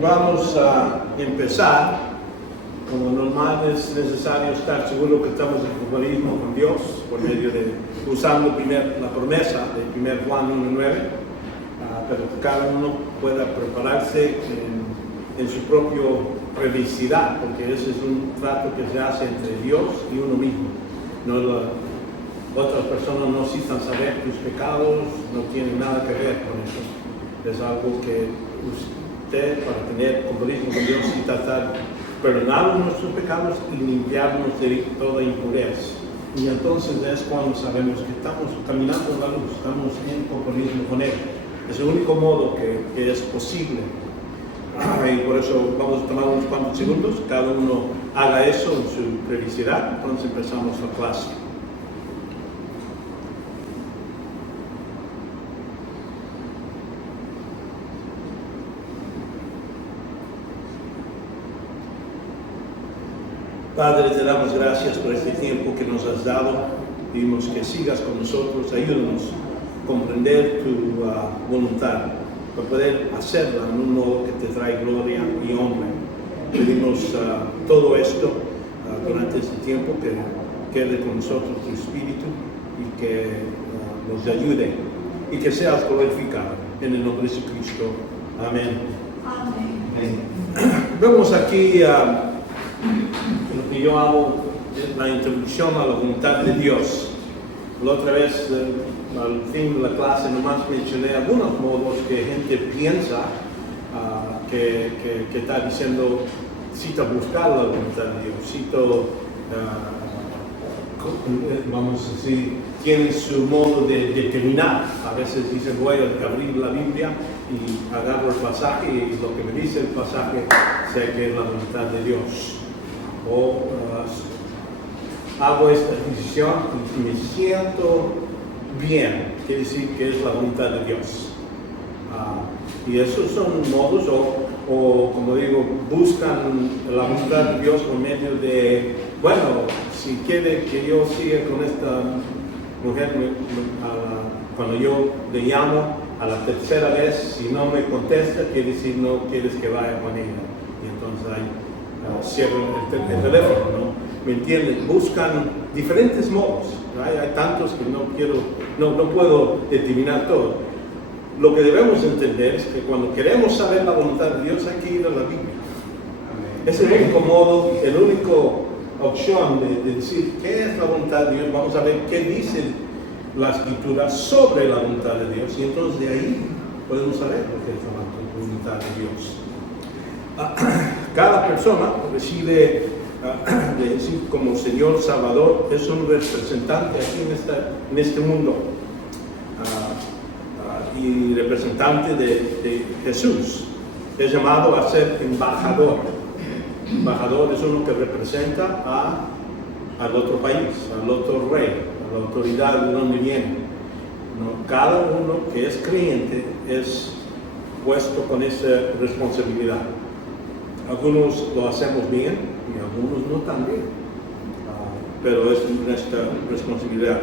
Vamos a empezar. Como normal es necesario estar seguro que estamos en compañerismo con Dios por medio de usando la promesa de 1 Juan 1:9, pero que cada uno pueda prepararse en su propia privacidad, porque ese es un trato que se hace entre Dios y uno mismo. Otras personas no necesitan saber tus pecados, no tienen nada que ver con eso. Es algo que usted, para tener compañerismo con Dios, necesita estar perdonar nuestros pecados y limpiarnos de toda impureza. Y entonces es cuando sabemos que estamos caminando en la luz, estamos en compañerismo con Él. Es el único modo que es posible. Y por eso vamos a tomar unos cuantos segundos, cada uno haga eso en su privacidad, entonces empezamos la clase. Padre, te damos gracias por este tiempo que nos has dado. Pedimos que sigas con nosotros, ayúdanos a comprender tu voluntad, para poder hacerla en un modo que te trae gloria y honra. Pedimos todo esto durante este tiempo, que quede con nosotros tu Espíritu y que nos ayude y que seas glorificado en el nombre de Jesucristo. Amén. Amén. Vemos aquí lo que yo hago es la introducción a la voluntad de Dios. La otra vez, al fin de la clase, nomás mencioné algunos modos que gente piensa que está diciendo, cita buscar la voluntad de Dios, cito, vamos a decir, tienen su modo de determinar. A veces dicen, voy a abrir la Biblia y agarro el pasaje y lo que me dice el pasaje sé que es la voluntad de Dios. O hago esta decisión y me siento bien, quiere decir que es la voluntad de Dios. Y esos son modos, o como digo, buscan la voluntad de Dios por medio de, bueno, si quiere que yo siga con esta mujer, cuando yo le llamo a la tercera vez, si no me contesta, quiere decir no quieres que vaya con ella. Y entonces hay cierran el teléfono, ¿no? ¿Me entienden? Buscan diferentes modos. Hay tantos que no puedo determinar todo. Lo que debemos entender es que cuando queremos saber la voluntad de Dios hay que ir a la Biblia. Es el único modo, la única opción de decir qué es la voluntad de Dios. Vamos a ver qué dice la Escritura sobre la voluntad de Dios y entonces de ahí podemos saber lo que es la voluntad de Dios. Cada persona recibe decir como Señor Salvador, es un representante aquí en este mundo y representante de Jesús. Es llamado a ser embajador. Embajador es uno que representa al otro país, al otro rey, a la autoridad de donde viene. ¿No? Cada uno que es creyente es puesto con esa responsabilidad. Algunos lo hacemos bien y algunos no tan bien, pero es nuestra responsabilidad.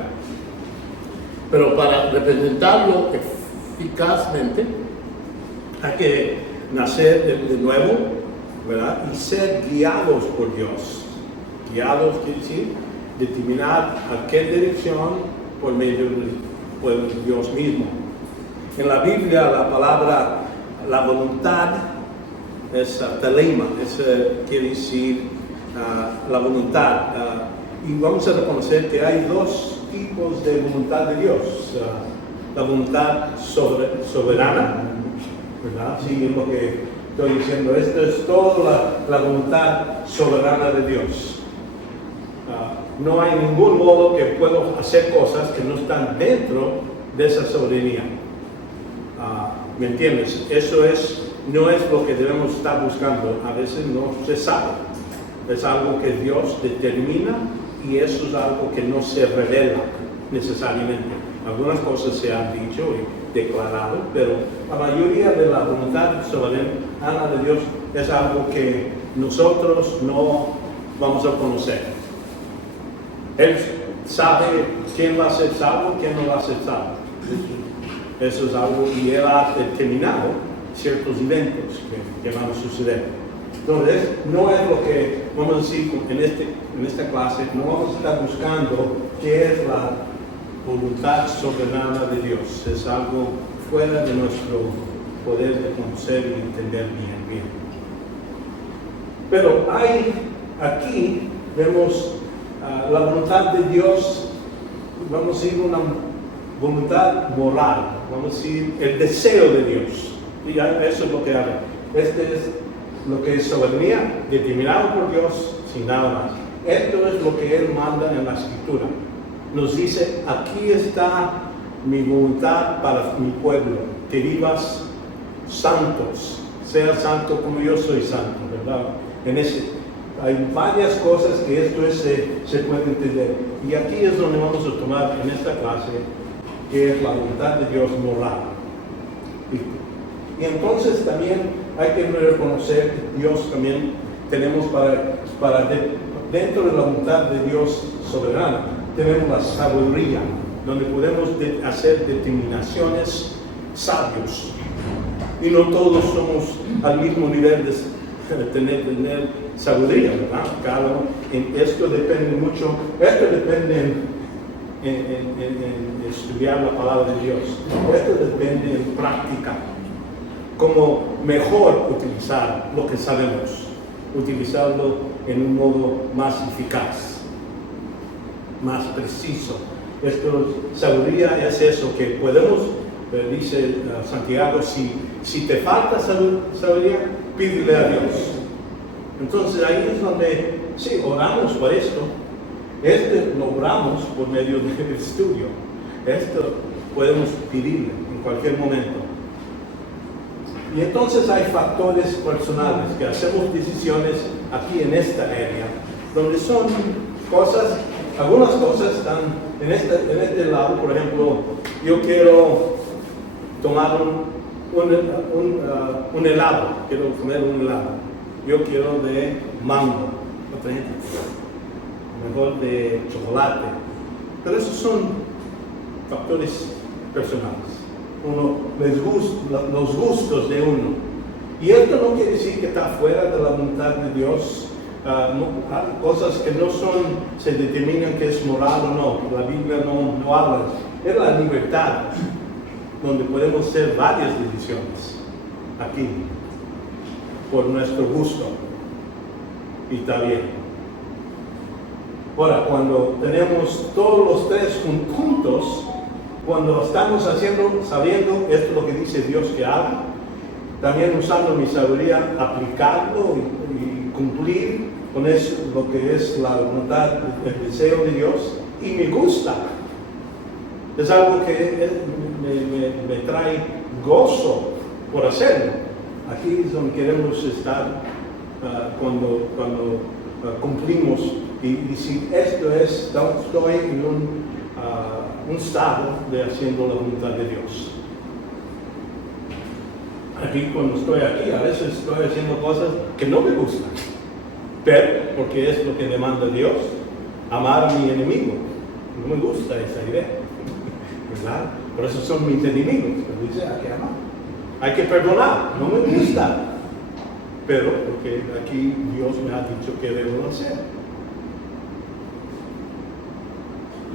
Pero para representarlo eficazmente hay que nacer de nuevo, ¿verdad? Y ser guiados por Dios. Guiados quiere decir determinar a qué dirección por medio de Dios mismo. En la Biblia la palabra, la voluntad, es telema, quiere decir la voluntad. Y vamos a reconocer que hay dos tipos de voluntad de Dios. La voluntad soberana, ¿verdad? Sí, es lo que estoy diciendo. Esto es toda la voluntad soberana de Dios. No hay ningún modo que puedo hacer cosas que no están dentro de esa soberanía. ¿Me entiendes? Eso no es lo que debemos estar buscando, a veces no se sabe. Es algo que Dios determina y eso es algo que no se revela necesariamente. Algunas cosas se han dicho y declarado, pero la mayoría de la voluntad soberana de Dios es algo que nosotros no vamos a conocer. Él sabe quién va a ser salvo, quién no va a ser salvo. Eso es algo que Él ha determinado ciertos eventos que van a suceder. Entonces, no es lo que vamos a decir en esta clase, no vamos a estar buscando qué es la voluntad soberana de Dios. Es algo fuera de nuestro poder de conocer y entender bien. Pero aquí vemos la voluntad de Dios, vamos a decir una voluntad moral, vamos a decir el deseo de Dios. Y eso es lo que habla. Este es lo que es soberanía, determinado por Dios, sin nada más. Esto es lo que Él manda en la Escritura. Nos dice, aquí está mi voluntad para mi pueblo, que vivas santos, sea santo como yo soy santo, ¿verdad? Hay varias cosas que esto se puede entender. Y aquí es donde vamos a tomar en esta clase, que es la voluntad de Dios moral. Y entonces también hay que reconocer que Dios también tenemos dentro de la voluntad de Dios soberana, tenemos la sabiduría, donde podemos hacer determinaciones sabios. Y no todos somos al mismo nivel de tener sabiduría, ¿verdad? Esto depende mucho, en estudiar la palabra de Dios. Esto depende en práctica. Cómo mejor utilizar lo que sabemos, utilizarlo en un modo más eficaz, más preciso. Sabiduría es eso que podemos, dice Santiago, si te falta sabiduría, pídele a Dios. Entonces ahí es donde, sí, oramos por esto. Lo oramos por medio del estudio. Esto podemos pedirle en cualquier momento. Y entonces hay factores personales que hacemos decisiones aquí en esta área, donde son algunas cosas están en este lado. Por ejemplo, yo quiero tomar un helado, quiero comer un helado. Yo quiero de mango, otra gente mejor de chocolate. Pero esos son factores personales. Los gustos de uno. Y esto no quiere decir que está fuera de la voluntad de Dios. Hay cosas que no se determinan que es moral o no. La Biblia no habla. Es la libertad, donde podemos hacer varias decisiones aquí, por nuestro gusto. Y está bien. Ahora, cuando tenemos todos los tres juntos, cuando estamos sabiendo esto es lo que dice Dios que haga, también usando mi sabiduría, aplicarlo y cumplir con eso, lo que es la voluntad, el deseo de Dios, y me gusta. Es algo que me trae gozo por hacerlo. Aquí es donde queremos estar cuando cumplimos y si estoy en un estado de haciendo la voluntad de Dios. Aquí cuando estoy aquí, a veces estoy haciendo cosas que no me gustan, pero porque es lo que demanda Dios, amar a mi enemigo. No me gusta esa idea, ¿verdad? Por eso son mis enemigos, pero dice, hay que amar, hay que perdonar, no me gusta, pero porque aquí Dios me ha dicho que debo hacer.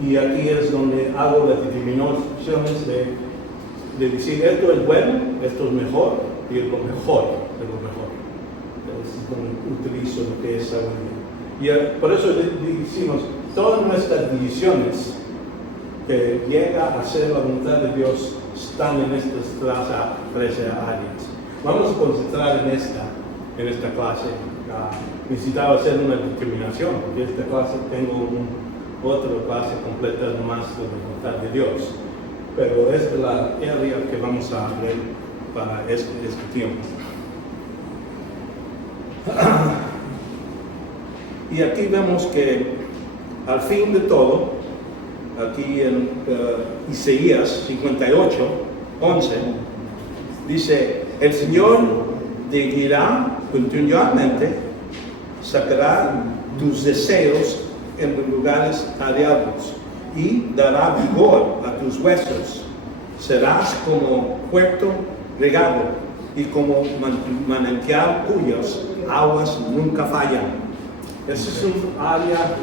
Y aquí es donde hago las determinaciones de decir esto es bueno, esto es mejor, y es lo mejor de lo mejor. Es donde utilizo lo que es sabiduría. Y por eso decimos, todas nuestras divisiones que llega a ser la voluntad de Dios están en estas 13 áreas. Vamos a concentrar en esta clase. Necesitaba hacer una determinación, porque esta clase tengo otra clase completa más de la voluntad de Dios. Pero esta es la área que vamos a ver para este tiempo. Y aquí vemos que al fin de todo, aquí en Isaías 58, 11, dice, el Señor te guiará continuamente, sacará tus deseos en los lugares tallados y dará vigor a tus huesos. Serás como huerto regado y como manantial cuyas aguas nunca fallan. Esa es un área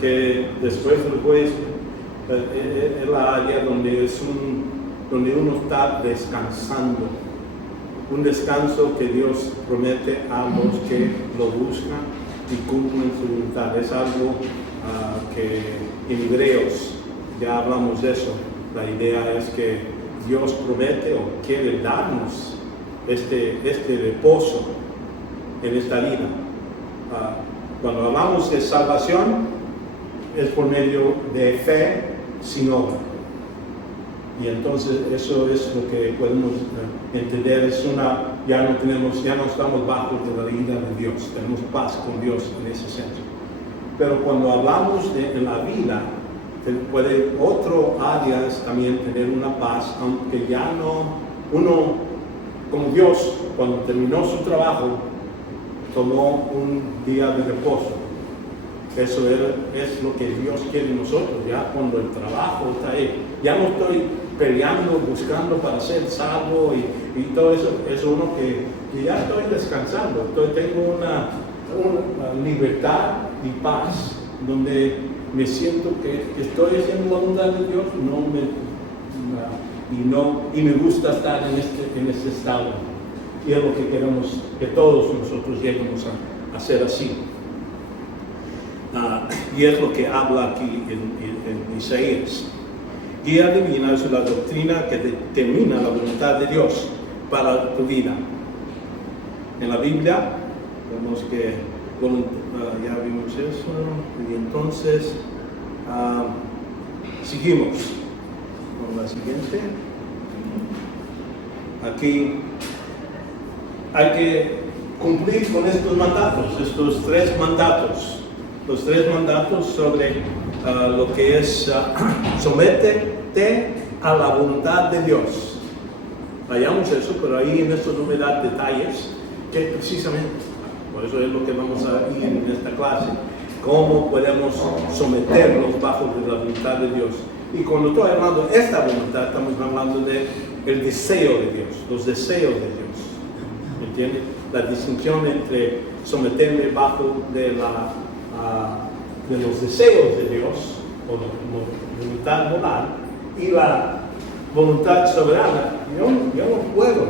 que después es la área donde uno está descansando. Un descanso que Dios promete a los que lo buscan y cumplen su voluntad. Es algo que en Hebreos ya hablamos de eso. La idea es que Dios promete o quiere darnos este reposo en esta vida. Cuando hablamos de salvación, es por medio de fe sin obra. Y entonces eso es lo que podemos entender. Ya no estamos bajo de la ira de Dios, tenemos paz con Dios en ese sentido. Pero cuando hablamos en la vida, puede otro área también tener una paz, aunque ya no, uno, como Dios, cuando terminó su trabajo, tomó un día de reposo. Eso es lo que Dios quiere en nosotros, ya cuando el trabajo está ahí. Ya no estoy peleando, buscando para ser salvo y todo eso. Es uno que ya estoy descansando. Tengo una libertad y paz donde me siento que estoy haciendo la voluntad de Dios y me gusta estar en este estado. Y es lo que queremos que todos nosotros lleguemos a hacer así. Y es lo que habla aquí en Isaías. Guía divina es la doctrina que determina la voluntad de Dios para tu vida. En la Biblia vemos que ya vimos eso y entonces seguimos con la siguiente. Aquí hay que cumplir con estos mandatos, estos 3 mandatos. Los 3 mandatos sobre lo que es sométete a la voluntad de Dios. Vayamos eso, pero ahí en esto no me da detalles que precisamente, por eso es lo que vamos a ir en esta clase, cómo podemos someternos bajo la voluntad de Dios. Y cuando estoy hablando de esta voluntad, estamos hablando del deseo de Dios, los deseos de Dios. ¿Entiendes? La distinción entre someterme bajo de los deseos de Dios, o la voluntad moral, y la voluntad soberana. Yo no puedo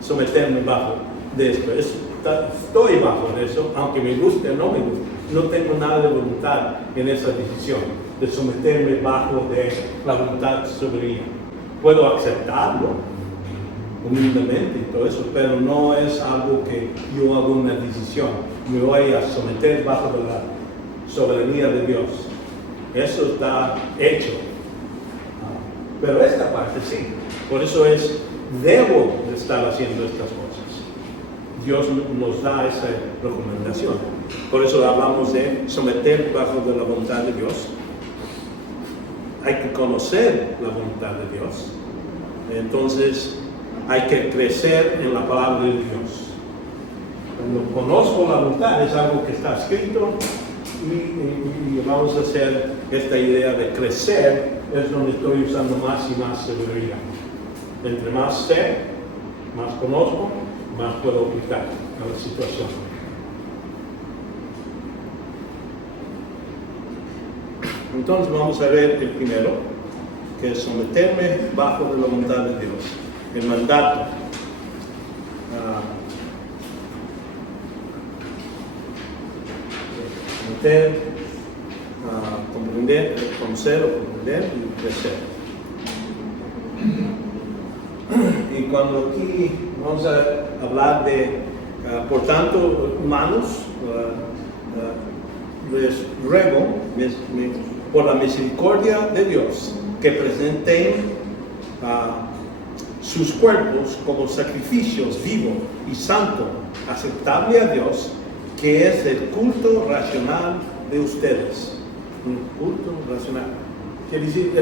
someterme bajo de esto. Estoy bajo de eso, aunque me guste o no me guste. No tengo nada de voluntad en esa decisión, de someterme bajo de la voluntad soberana. Puedo aceptarlo humildemente y todo eso, pero no es algo que yo hago una decisión. Me voy a someter bajo de la soberanía de Dios. Eso está hecho. Pero esta parte sí. Por eso debo de estar haciendo estas cosas. Dios nos da esa recomendación. Por eso hablamos de someter bajo de la voluntad de Dios. Hay que conocer la voluntad de Dios. Entonces hay que crecer en la palabra de Dios. Cuando conozco la voluntad, es algo que está escrito. Y vamos a hacer esta idea de crecer, es donde estoy usando más y más sabiduría. Entre más sé, más conozco, más puedo aplicar a la situación. Entonces vamos a ver el primero, que es someterme bajo de la voluntad de Dios. El mandato. Comprender, conocer o comprender y crecer. Y cuando aquí vamos a hablar de, por tanto, humanos, les ruego por la misericordia de Dios que presenten sus cuerpos como sacrificios vivo y santo, aceptable a Dios, que es el culto racional de ustedes. Un culto racional. Quiere decir,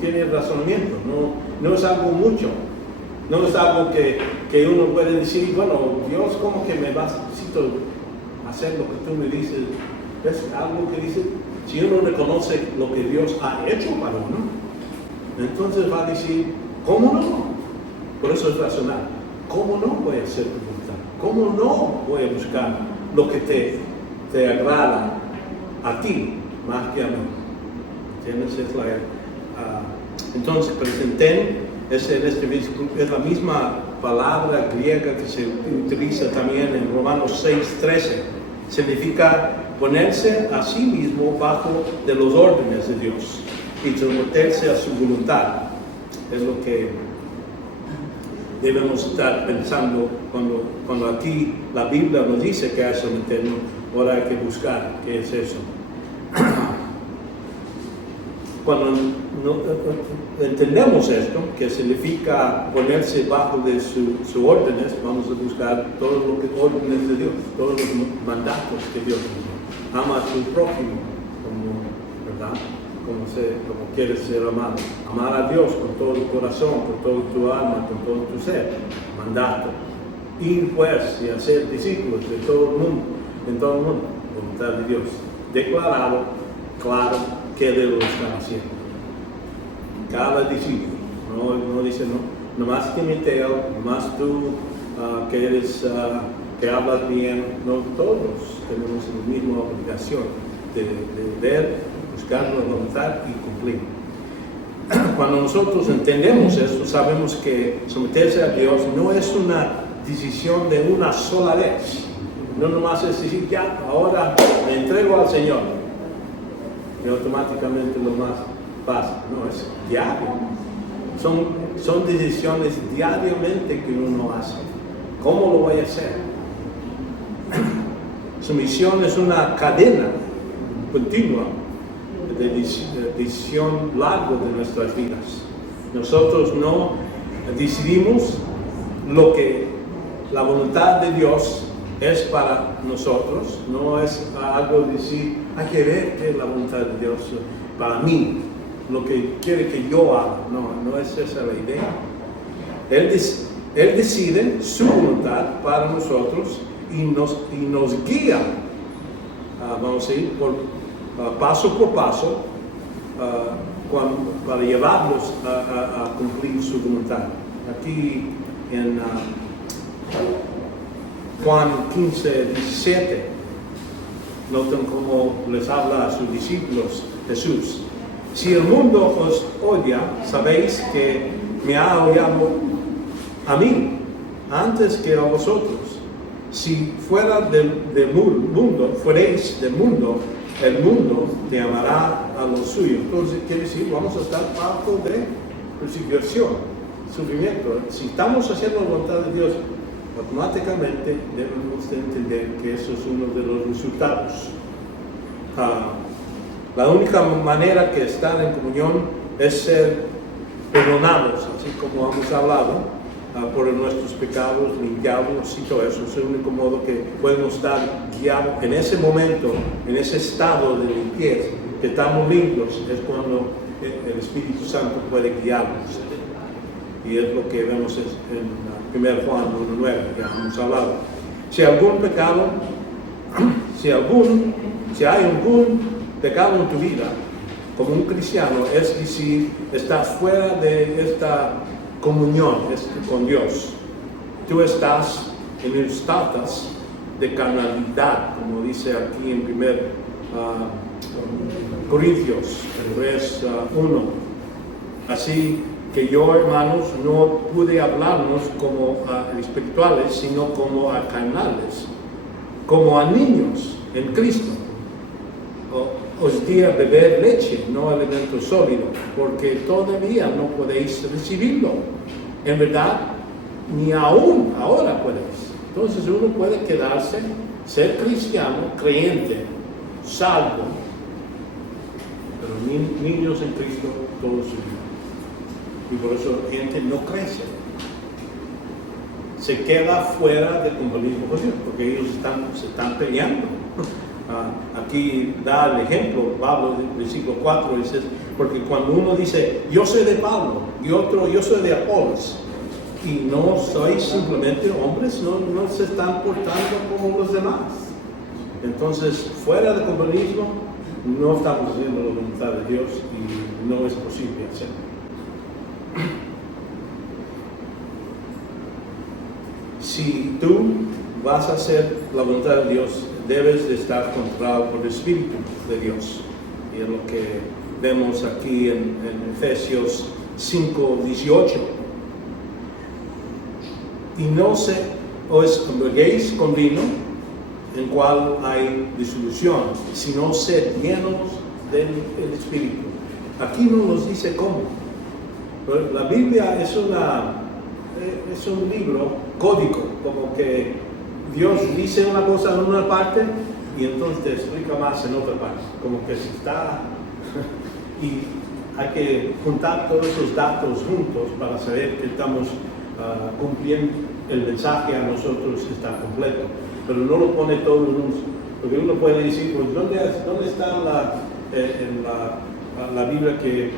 tiene razonamiento, no es algo mucho. No es algo que uno puede decir, bueno, Dios, ¿cómo que me vas a hacer lo que tú me dices? Es algo que dice, si uno reconoce lo que Dios ha hecho para uno, entonces va a decir, ¿cómo no? Por eso es racional. ¿Cómo no voy a hacer tu voluntad? ¿Cómo no voy a buscar lo que te agrada a ti más que a mí? ¿Entiendes? Entonces, presenten en este versículo es la misma palabra griega que se utiliza también en Romanos 6:13. Significa ponerse a sí mismo bajo de los órdenes de Dios y someterse a su voluntad. Es lo que debemos estar pensando cuando aquí la Biblia nos dice que hay que someternos. Ahora hay que buscar qué es eso. Cuando entendemos esto, que significa ponerse bajo de sus órdenes, vamos a buscar todos los órdenes de Dios, todos los mandatos que Dios nos da. Ama a tu prójimo, ¿verdad? Como quieres ser amado. Amar a Dios con todo tu corazón, con todo tu alma, con todo tu ser. Mandato. Ir pues y hacer discípulos de todo el mundo, en todo el mundo. Voluntad de Dios. Declarado, claro, que debo estar haciendo. Cada discípulo. No dice, no más Timoteo, nomás tú que hablas bien. No, todos tenemos la misma obligación de ver, buscar la voluntad y cumplir. Cuando nosotros entendemos esto, sabemos que someterse a Dios no es una decisión de una sola vez. No nomás es decir, ya, ahora me entrego al Señor y automáticamente lo más pasa. No, es diario. Son decisiones diariamente que uno hace. ¿Cómo lo voy a hacer? Sumisión es una cadena continua de decisión larga de nuestras vidas. Nosotros no decidimos lo que la voluntad de Dios es para nosotros, no es algo de decir, hay que ver que es la voluntad de Dios para mí, lo que quiere que yo haga. No es esa la idea. Él decide su voluntad para nosotros y nos guía, vamos a ir paso por paso, para llevarlos a cumplir su voluntad. Aquí en Juan 15:17, noten cómo les habla a sus discípulos Jesús. Si el mundo os odia, sabéis que me ha odiado a mí antes que a vosotros. Si fuera del mundo, fuereis del mundo, el mundo te amará a lo suyo. Entonces quiere decir, vamos a estar bajo de persecución, sufrimiento. Si estamos haciendo la voluntad de Dios, automáticamente debemos de entender que eso es uno de los resultados. La única manera que estar en comunión es ser perdonados, así como hemos hablado, por nuestros pecados, limpiados y todo eso. Es el único modo que podemos estar guiados en ese momento, en ese estado de limpieza, que estamos limpios, es cuando el Espíritu Santo puede guiarnos. Y es lo que vemos en 1 Juan 1:9, ya hemos hablado. Si hay algún pecado en tu vida, como un cristiano, es decir, estás fuera de esta comunión con Dios. Tú estás en el estatus de carnalidad, como dice aquí en 1 Corintios 3:1. Así que yo, hermanos, no pude hablarnos como a espirituales, sino como a carnales, como a niños en Cristo. Os di a beber leche, no alimento sólido, porque todavía no podéis recibirlo. En verdad, ni aún ahora podéis. Entonces uno puede quedarse, ser cristiano, creyente, salvo, pero niños en Cristo toda su vida. Y por eso la gente no crece. Se queda fuera del compromiso con Dios, porque ellos se están peleando. Aquí da el ejemplo, Pablo, versículo 4, dice, porque cuando uno dice, yo soy de Pablo, y otro, yo soy de Apolos, y no sois simplemente hombres, no se están portando como los demás. Entonces, fuera del compromiso, no estamos haciendo la voluntad de Dios y no es posible hacerlo. si tú vas a hacer la voluntad de Dios, debes de estar controlado por el Espíritu de Dios. Y es lo que vemos aquí en Efesios 5:18. Y no os embriaguéis con vino, en cual hay disolución, sino sed llenos del Espíritu. Aquí no nos dice cómo. Pero la Biblia es un libro código, como que Dios dice una cosa en una parte y entonces te explica más en otra parte, como que si está y hay que juntar todos esos datos juntos para saber que estamos cumpliendo el mensaje a nosotros está completo, pero no lo pone todo en un, porque uno puede decir, pues ¿dónde está en la Biblia que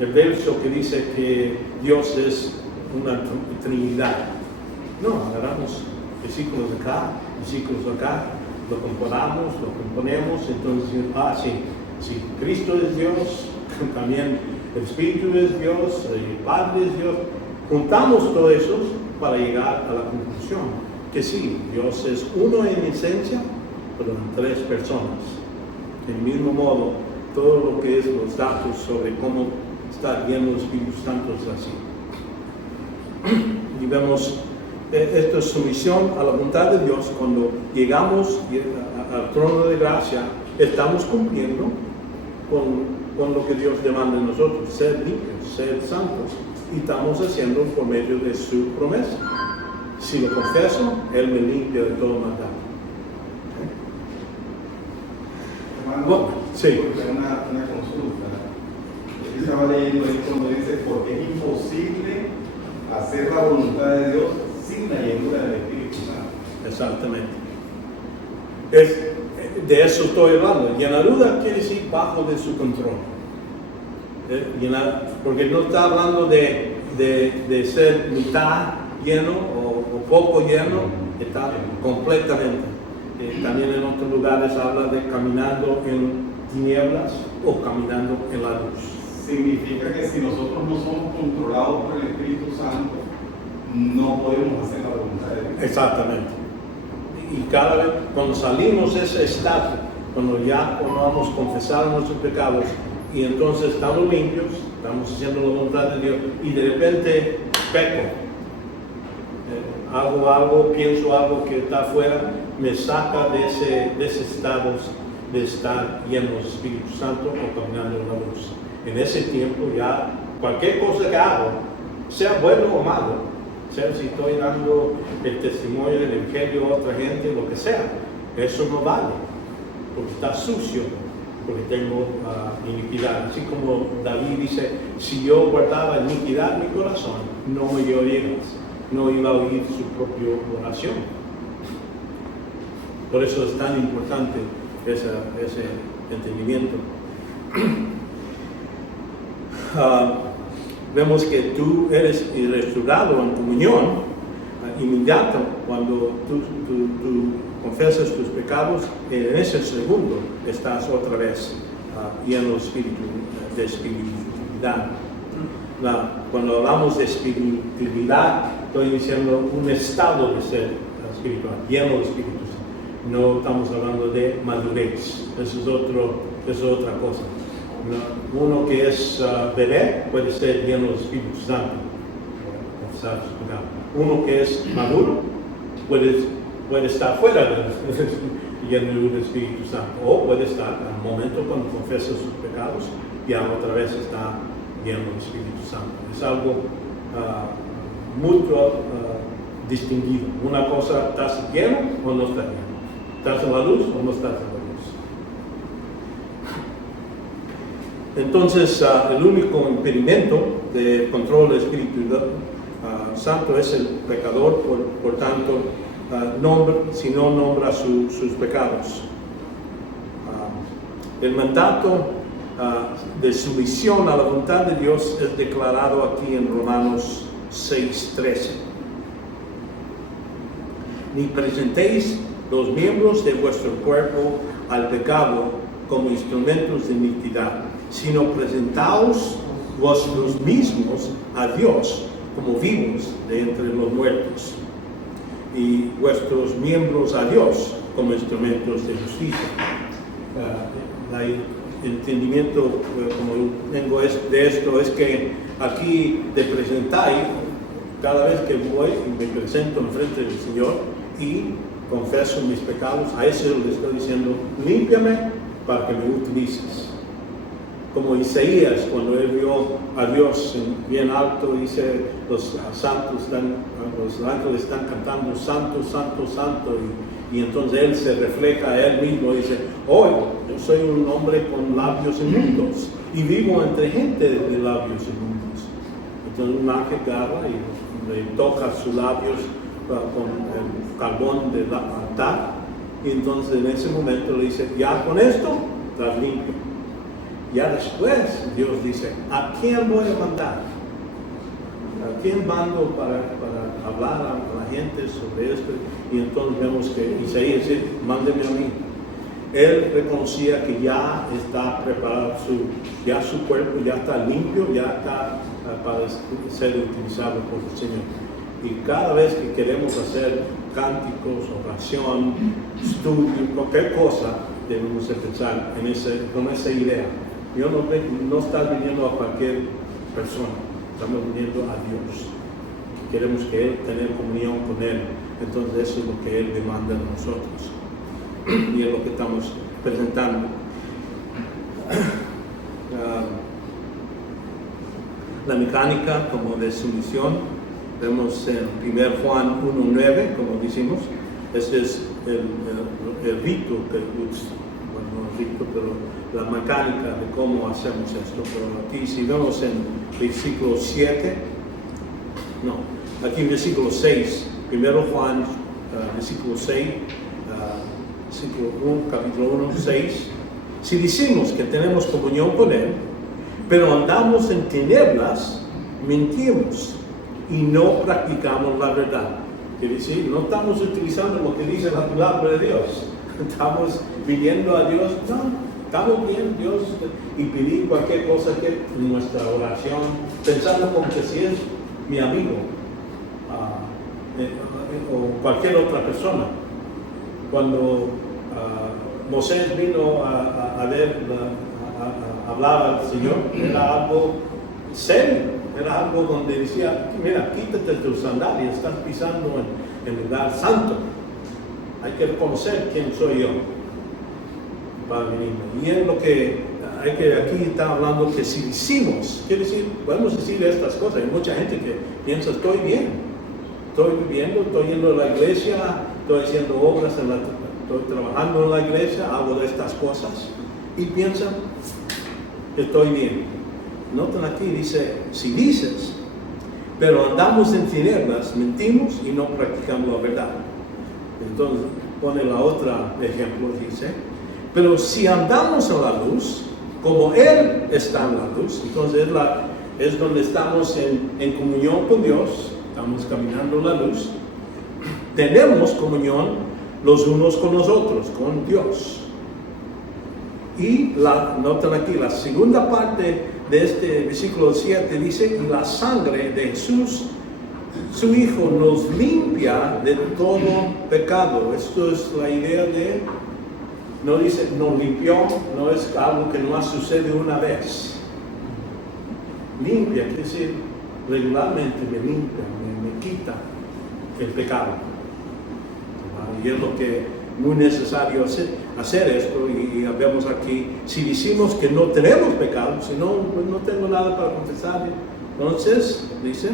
el verso que dice que Dios es una Trinidad? No, agarramos versículos acá, versículos acá, lo componemos, entonces, sí, Cristo es Dios, también el Espíritu es Dios, el Padre es Dios. Juntamos todo eso para llegar a la conclusión que sí, Dios es uno en esencia, pero en tres personas. Del mismo modo, todo lo que es los datos sobre cómo está lleno el Espíritu Santo es así. Y vemos esta sumisión a la voluntad de Dios. Cuando llegamos al trono de gracia, estamos cumpliendo con lo que Dios demanda de nosotros, ser limpios, ser santos, y estamos haciendo por medio de su promesa. Si lo confieso, Él me limpia de todo maldad. Hermano, sí. Una consulta. Yo estaba leyendo ahí cuando dice, porque es imposible hacer la voluntad de Dios sin la llenura del Espíritu Santo. Exactamente. De eso estoy hablando. Llenadura quiere decir bajo de su control. Porque no está hablando de ser mitad lleno o poco lleno, está completamente. También en otros lugares habla de caminando en tinieblas o caminando en la luz. Significa que si nosotros no somos controlados por el Espíritu Santo, no podemos hacer la voluntad de Dios. Exactamente. Y cada vez, cuando salimos de ese estado, cuando vamos a confesar nuestros pecados, y entonces estamos limpios, estamos haciendo la voluntad de Dios, y de repente peco, hago algo, pienso algo que está afuera, me saca de ese estado de estar lleno del Espíritu Santo o caminando en la luz. En ese tiempo ya cualquier cosa que hago, sea bueno o malo, sea si estoy dando el testimonio del Evangelio a otra gente, lo que sea, eso no vale, porque está sucio, porque tengo iniquidad. Así como David dice, si yo guardaba iniquidad en mi corazón, no me oirías, no iba a oír su propia oración. Por eso es tan importante ese entendimiento. Vemos que tú eres restaurado en comunión inmediato cuando tú confesas tus pecados. En ese segundo estás otra vez lleno de espiritualidad. Cuando hablamos de espiritualidad, estoy diciendo un estado de ser espiritual, lleno de Espíritu Santo. No estamos hablando de madurez, eso es otra cosa. Uno que es bebé puede ser lleno del Espíritu Santo, confesar sus pecados. Uno que es maduro puede estar fuera lleno del Espíritu Santo, o puede estar al momento cuando confiesa sus pecados, ya otra vez está lleno del Espíritu Santo. Es algo muy distinguido. Una cosa, ¿estás lleno o no estás lleno? ¿Estás en la luz o no estás en la luz? Entonces, el único impedimento de control del Espíritu Santo es el pecador, por tanto, si no nombra sus pecados. El mandato de sumisión a la voluntad de Dios es declarado aquí en Romanos 6:13. Ni presentéis los miembros de vuestro cuerpo al pecado como instrumentos de iniquidad, sino presentaos vosotros mismos a Dios como vivos de entre los muertos, y vuestros miembros a Dios como instrumentos de justicia. El entendimiento como tengo de esto es que aquí te presentáis cada vez que voy y me presento en frente del Señor y confieso mis pecados. A eso le estoy diciendo, límpiame para que me utilices. Como Isaías, cuando él vio a Dios bien alto, dice, los ángeles están cantando, santo, santo, santo, y entonces él se refleja a él mismo y dice, hoy yo soy un hombre con labios inmundos y vivo entre gente de labios inmundos. Entonces un ángel agarra y le toca sus labios con el carbón del altar, y entonces en ese momento le dice, ya con esto estás limpio. Ya después Dios dice, ¿a quién voy a mandar? ¿A quién mando para hablar a la gente sobre esto? Y entonces vemos que Isaías dice, mándeme a mí. Él reconocía que ya está preparado, ya su cuerpo ya está limpio, ya está para ser utilizado por el Señor. Y cada vez que queremos hacer cánticos, oración, estudio, cualquier cosa, debemos de pensar con esa idea. Yo no está viniendo a cualquier persona, estamos viniendo a Dios. Queremos que Él tener comunión con Él, entonces eso es lo que Él demanda de nosotros. Y es lo que estamos presentando. La mecánica como de sumisión, vemos en 1 Juan 1:9, como decimos, este es el rito, pero la mecánica de cómo hacemos esto. Pero aquí si vemos en versículo 7, aquí en versículo 6, 1 Juan, versículo 6, capítulo 1, 6, si decimos que tenemos comunión con Él, pero andamos en tinieblas, mentimos y no practicamos la verdad. Quiere decir, no estamos utilizando lo que dice la palabra de Dios. Estamos viniendo a Dios, no, estamos bien, Dios, y pedir cualquier cosa que en nuestra oración, pensando como que si es mi amigo o cualquier otra persona. Cuando Moisés vino a hablar al Señor, era algo serio, era algo donde decía, mira, quítate tus sandalias, estás pisando en lugar santo. Hay que reconocer quién soy yo para venir. Y es lo que aquí está hablando, que si decimos, quiere decir, podemos decir estas cosas. Hay mucha gente que piensa, estoy bien, estoy viviendo, estoy yendo a la iglesia, estoy haciendo obras, estoy trabajando en la iglesia, hago de estas cosas, y piensan que estoy bien. Noten aquí, dice, si dices, pero andamos en tinieblas, mentimos y no practicamos la verdad. Entonces pone la otra ejemplo, dice, pero si andamos en la luz, como Él está en la luz, entonces es donde estamos en comunión con Dios, estamos caminando en la luz, tenemos comunión los unos con los otros, con Dios. Y noten aquí, la segunda parte de este versículo 7 dice, y la sangre de Jesús, su Hijo, nos limpia de todo pecado. Esto es la idea de, no dice, nos limpió, no es algo que no sucede una vez. Limpia, quiere decir, regularmente me limpia, me quita el pecado. Y es lo que es muy necesario hacer esto, y vemos aquí, si decimos que no tenemos pecado, si no tengo nada para confesar, entonces, dice,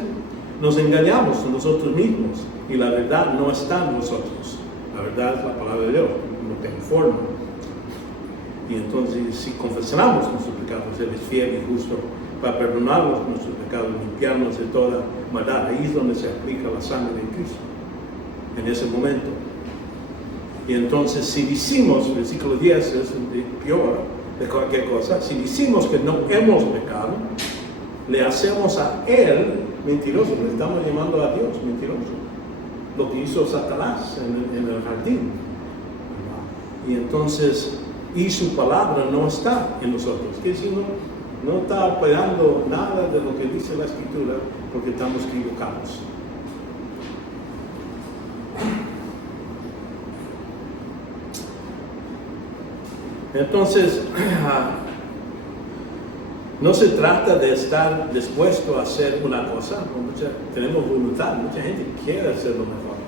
nos engañamos a nosotros mismos y la verdad no está en nosotros. La verdad es la palabra de Dios, lo que informa. Y entonces, si confesamos nuestros pecados, Él es fiel y justo para perdonarnos nuestros pecados, limpiarnos de toda maldad. Ahí es donde se aplica la sangre de Cristo, en ese momento. Y entonces, si decimos, versículo 10 es peor de cualquier cosa, si decimos que no hemos pecado, le hacemos a Él mentiroso, le estamos llamando a Dios mentiroso. Lo que hizo Satanás en el jardín. Y entonces, y su palabra no está en nosotros. ¿Qué decir? No está apoyando nada de lo que dice la Escritura, porque estamos equivocados. Entonces, no se trata de estar dispuesto a hacer una cosa. Tenemos voluntad, mucha gente quiere hacer lo mejor.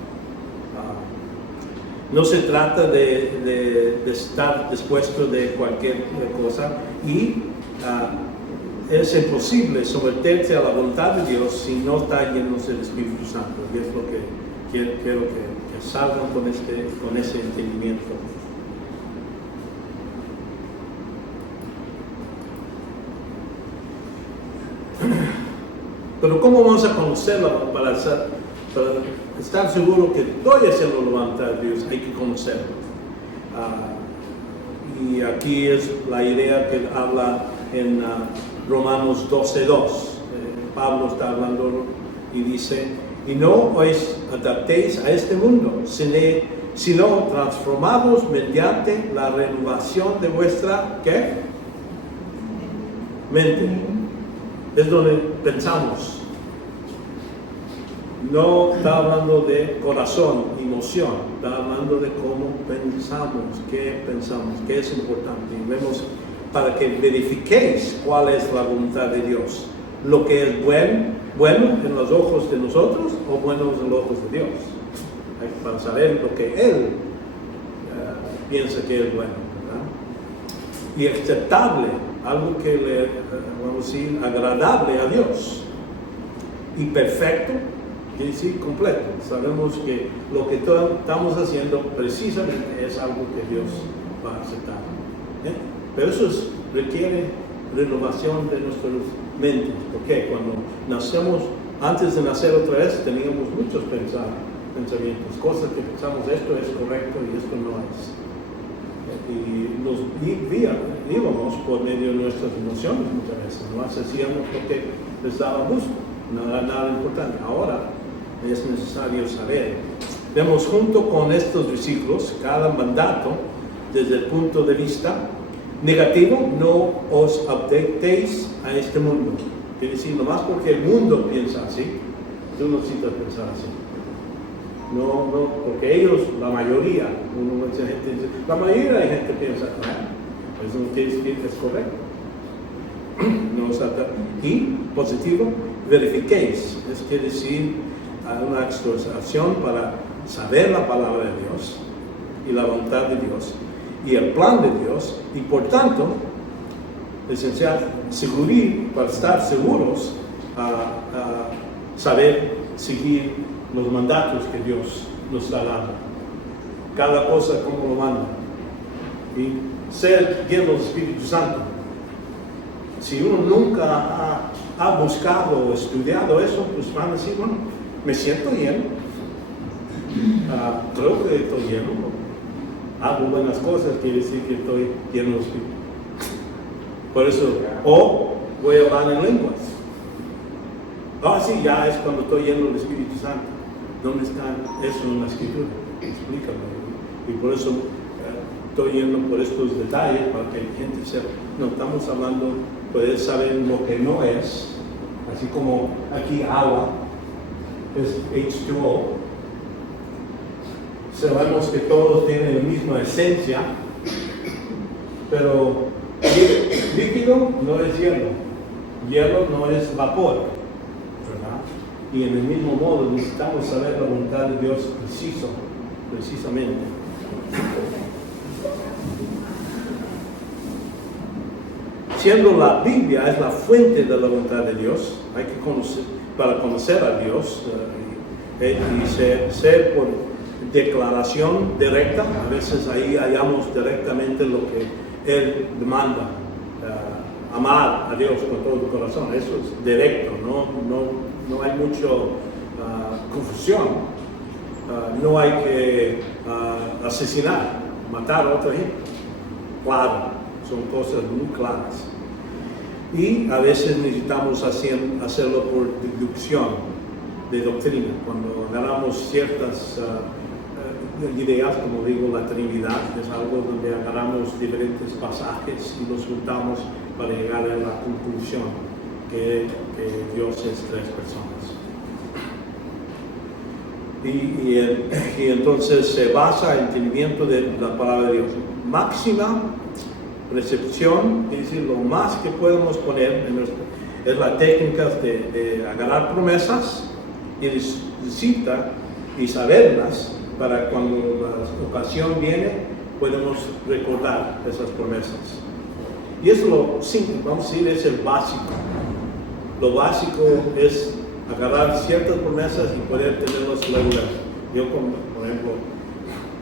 No se trata de estar dispuesto de cualquier cosa y es imposible someterte a la voluntad de Dios si no está lleno del Espíritu Santo. Y es lo que quiero que salgan con ese entendimiento. Pero ¿cómo vamos a conocerlo para estar seguro que estoy haciendo la voluntad de Dios? Hay que conocerlo. Y aquí es la idea que habla en Romanos 12:2. Pablo está hablando y dice, y no os adaptéis a este mundo, sino transformados mediante la renovación de vuestra, ¿qué? Mente. Es donde pensamos. No está hablando de corazón, emoción, está hablando de cómo pensamos, qué es importante. Y vemos para que verifiquéis cuál es la voluntad de Dios. Lo que es bueno en los ojos de nosotros o bueno en los ojos de Dios. Para saber lo que Él piensa que es bueno, ¿verdad? Y aceptable, algo que le, vamos a decir, agradable a Dios. Y perfecto, quiere decir completo. Sabemos que lo que estamos haciendo precisamente es algo que Dios va a aceptar. Pero eso requiere renovación de nuestras mentes. Porque cuando nacemos, antes de nacer otra vez, teníamos muchos pensamientos, cosas que pensamos, esto es correcto y esto no es. Y nos íbamos por medio de nuestras emociones muchas veces, no hacíamos porque les daba gusto, no era nada importante. Ahora es necesario saber. Vemos junto con estos versículos cada mandato desde el punto de vista negativo. No os adaptéis a este mundo. Quiere decir, nomás porque el mundo piensa así, tú no necesitas pensar así. No, porque ellos, la mayoría, la mayoría de la gente piensa, eso no quiere decir que es correcto. Y positivo, verifiquéis, es quiere decir una exhortación para saber la palabra de Dios y la voluntad de Dios y el plan de Dios, y por tanto, esencial, para estar seguros saber seguir los mandatos que Dios nos está dando. Cada cosa como lo manda. Y ser lleno del Espíritu Santo. Si uno nunca ha buscado o estudiado eso, pues van a decir, bueno, me siento lleno. Creo que estoy lleno. Hago buenas cosas, quiere decir que estoy lleno del Espíritu. Por eso, o voy a hablar en lenguas. Sí, ya es cuando estoy lleno del Espíritu Santo. ¿Dónde está eso en la Escritura? Explícame. Y por eso estoy yendo por estos detalles para que la gente sepa. No estamos hablando, poder saber lo que no es, así como aquí agua es H2O. Sabemos que todos tienen la misma esencia, pero líquido no es hielo no es vapor, ¿verdad? Y en el mismo modo necesitamos saber la voluntad de Dios precisamente. Siendo la Biblia es la fuente de la voluntad de Dios, hay que conocer, para conocer a Dios y ser por declaración directa, a veces ahí hallamos directamente lo que Él demanda, amar a Dios con todo tu corazón, eso es directo, no hay mucho confusión, no hay que asesinar, matar a otra gente, claro, son cosas muy claras. Y a veces necesitamos hacerlo por deducción de doctrina, cuando agarramos ciertas ideas, como digo, la Trinidad es algo donde agarramos diferentes pasajes y los juntamos para llegar a la conclusión que Dios es tres personas. Y entonces se basa en el entendimiento de la palabra de Dios. Máxima recepción, es decir, lo más que podemos poner es la técnica de agarrar promesas y decirlas y saberlas para cuando la ocasión viene podemos recordar esas promesas. Y eso lo simple, vamos a decir, es el básico. Lo básico es agarrar ciertas promesas y poder tenerlas luego. Yo, por ejemplo,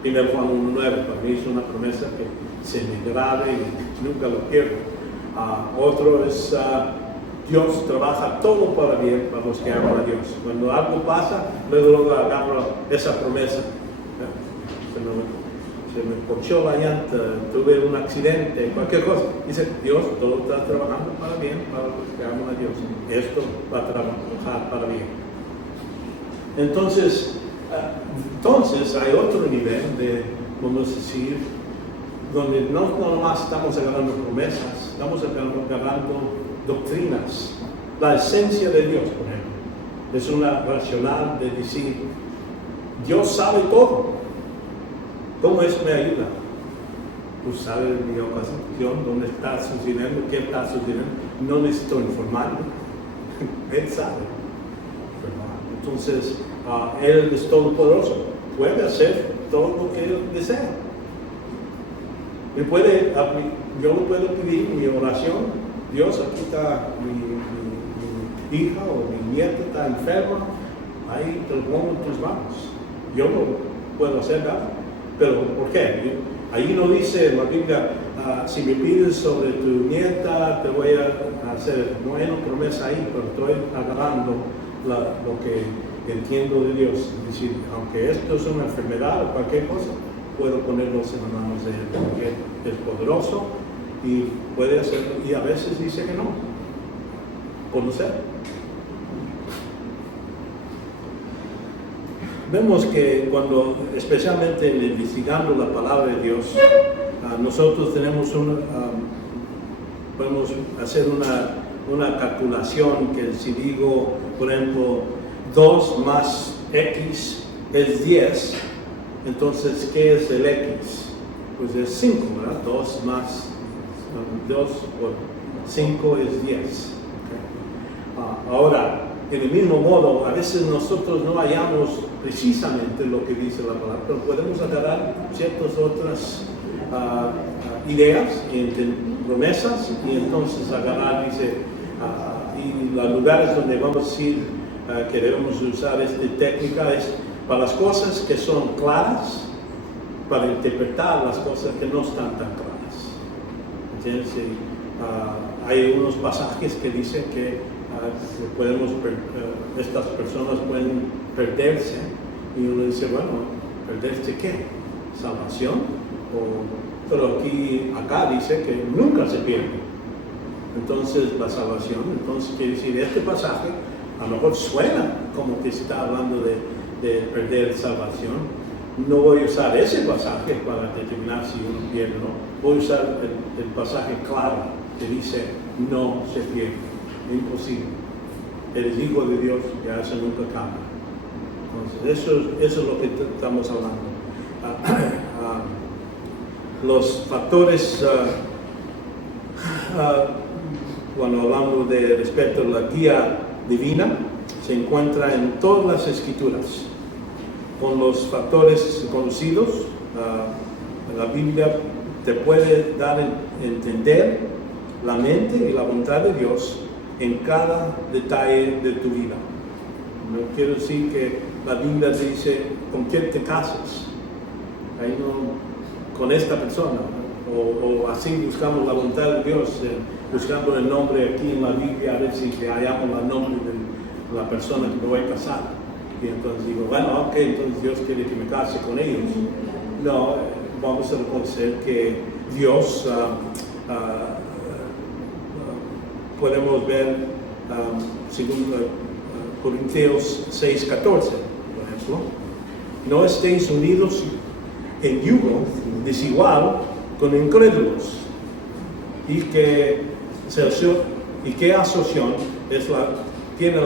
1 Juan 1:9, para mí es una promesa que se me grabe y nunca lo pierdo. Otro es, Dios trabaja todo para bien para los que aman a Dios. Cuando algo pasa, luego agarro esa promesa. Se me ponchó la llanta, tuve un accidente, cualquier cosa. Dice, Dios, todo está trabajando para bien para los que aman a Dios. Esto va a trabajar para bien. Entonces hay otro nivel de, vamos a decir, donde no nomás estamos agarrando promesas, estamos agarrando doctrinas. La esencia de Dios, por ejemplo, es una racional de decir, Dios sabe todo. ¿Cómo eso me ayuda? Pues sabe mi ocasión, dónde está sucediendo, qué está sucediendo. No necesito informarme. Él sabe. Entonces, Él es todopoderoso. Puede hacer todo lo que Él desea. Yo lo puedo pedir en mi oración. Dios, aquí está mi hija o mi nieta está enferma. Ahí te lo pongo en tus manos. Yo no puedo hacer nada. Pero, ¿por qué? Ahí no dice en la Biblia, si me pides sobre tu nieta, te voy a hacer. No hay una promesa ahí, pero estoy agarrando lo que entiendo de Dios. Es decir, aunque esto es una enfermedad o cualquier cosa, puedo ponerlos en las manos de Él, porque es poderoso y puede hacerlo. Y a veces dice que no. Conocer. Vemos que cuando, especialmente investigando la palabra de Dios, nosotros podemos hacer una calculación que si digo, por ejemplo, 2 más X es 10, entonces, ¿qué es el X? Pues es 5, ¿verdad? 2 más 2 por 5 es 10. Okay. Ahora, en el mismo modo, a veces nosotros no hallamos precisamente lo que dice la palabra, pero podemos agarrar ciertas otras ideas, promesas, y entonces agarrar, dice, y los lugares donde vamos a decir que debemos usar esta técnica es para las cosas que son claras, para interpretar las cosas que no están tan claras. ¿Entiendes? Hay unos pasajes que dicen que estas personas pueden perderse y uno dice, bueno, ¿perderse qué? ¿Salvación? Pero acá dice que nunca se pierde. Entonces la salvación, entonces quiere decir, este pasaje a lo mejor suena como que se está hablando de perder salvación. No voy a usar ese pasaje para determinar si uno pierde o no. Voy a usar el pasaje claro que dice no se pierde. Imposible. Eres hijo de Dios, ya eso nunca cambia. Entonces, eso es lo que estamos hablando. Los factores, cuando hablamos de respecto a la guía divina, se encuentra en todas las escrituras. Con los factores conocidos, la Biblia te puede dar a entender la mente y la voluntad de Dios en cada detalle de tu vida. No quiero decir que la Biblia dice con quién te casas. Ahí no, con esta persona. O así buscamos la voluntad de Dios, buscando el nombre aquí en la Biblia, a ver si hallamos el nombre de la persona que me voy a casar. Y entonces digo, bueno, ok, entonces Dios quiere que me case con ellos. No, vamos a reconocer que Dios podemos ver según Corintios 6:14, por ejemplo, no estéis unidos en yugo desigual con incrédulos, y que asociación tiene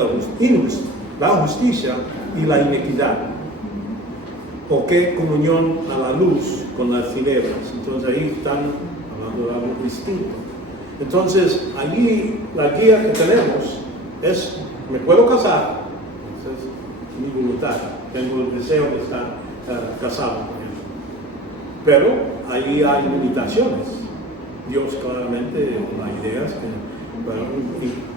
la justicia y la iniquidad, o qué comunión a la luz con las tinieblas. Entonces ahí están hablando hablando de algo distinto. Entonces, allí la guía que tenemos es, me puedo casar, esa es mi voluntad, tengo el deseo de estar casado con él. Pero ahí hay limitaciones. Dios claramente, la idea es que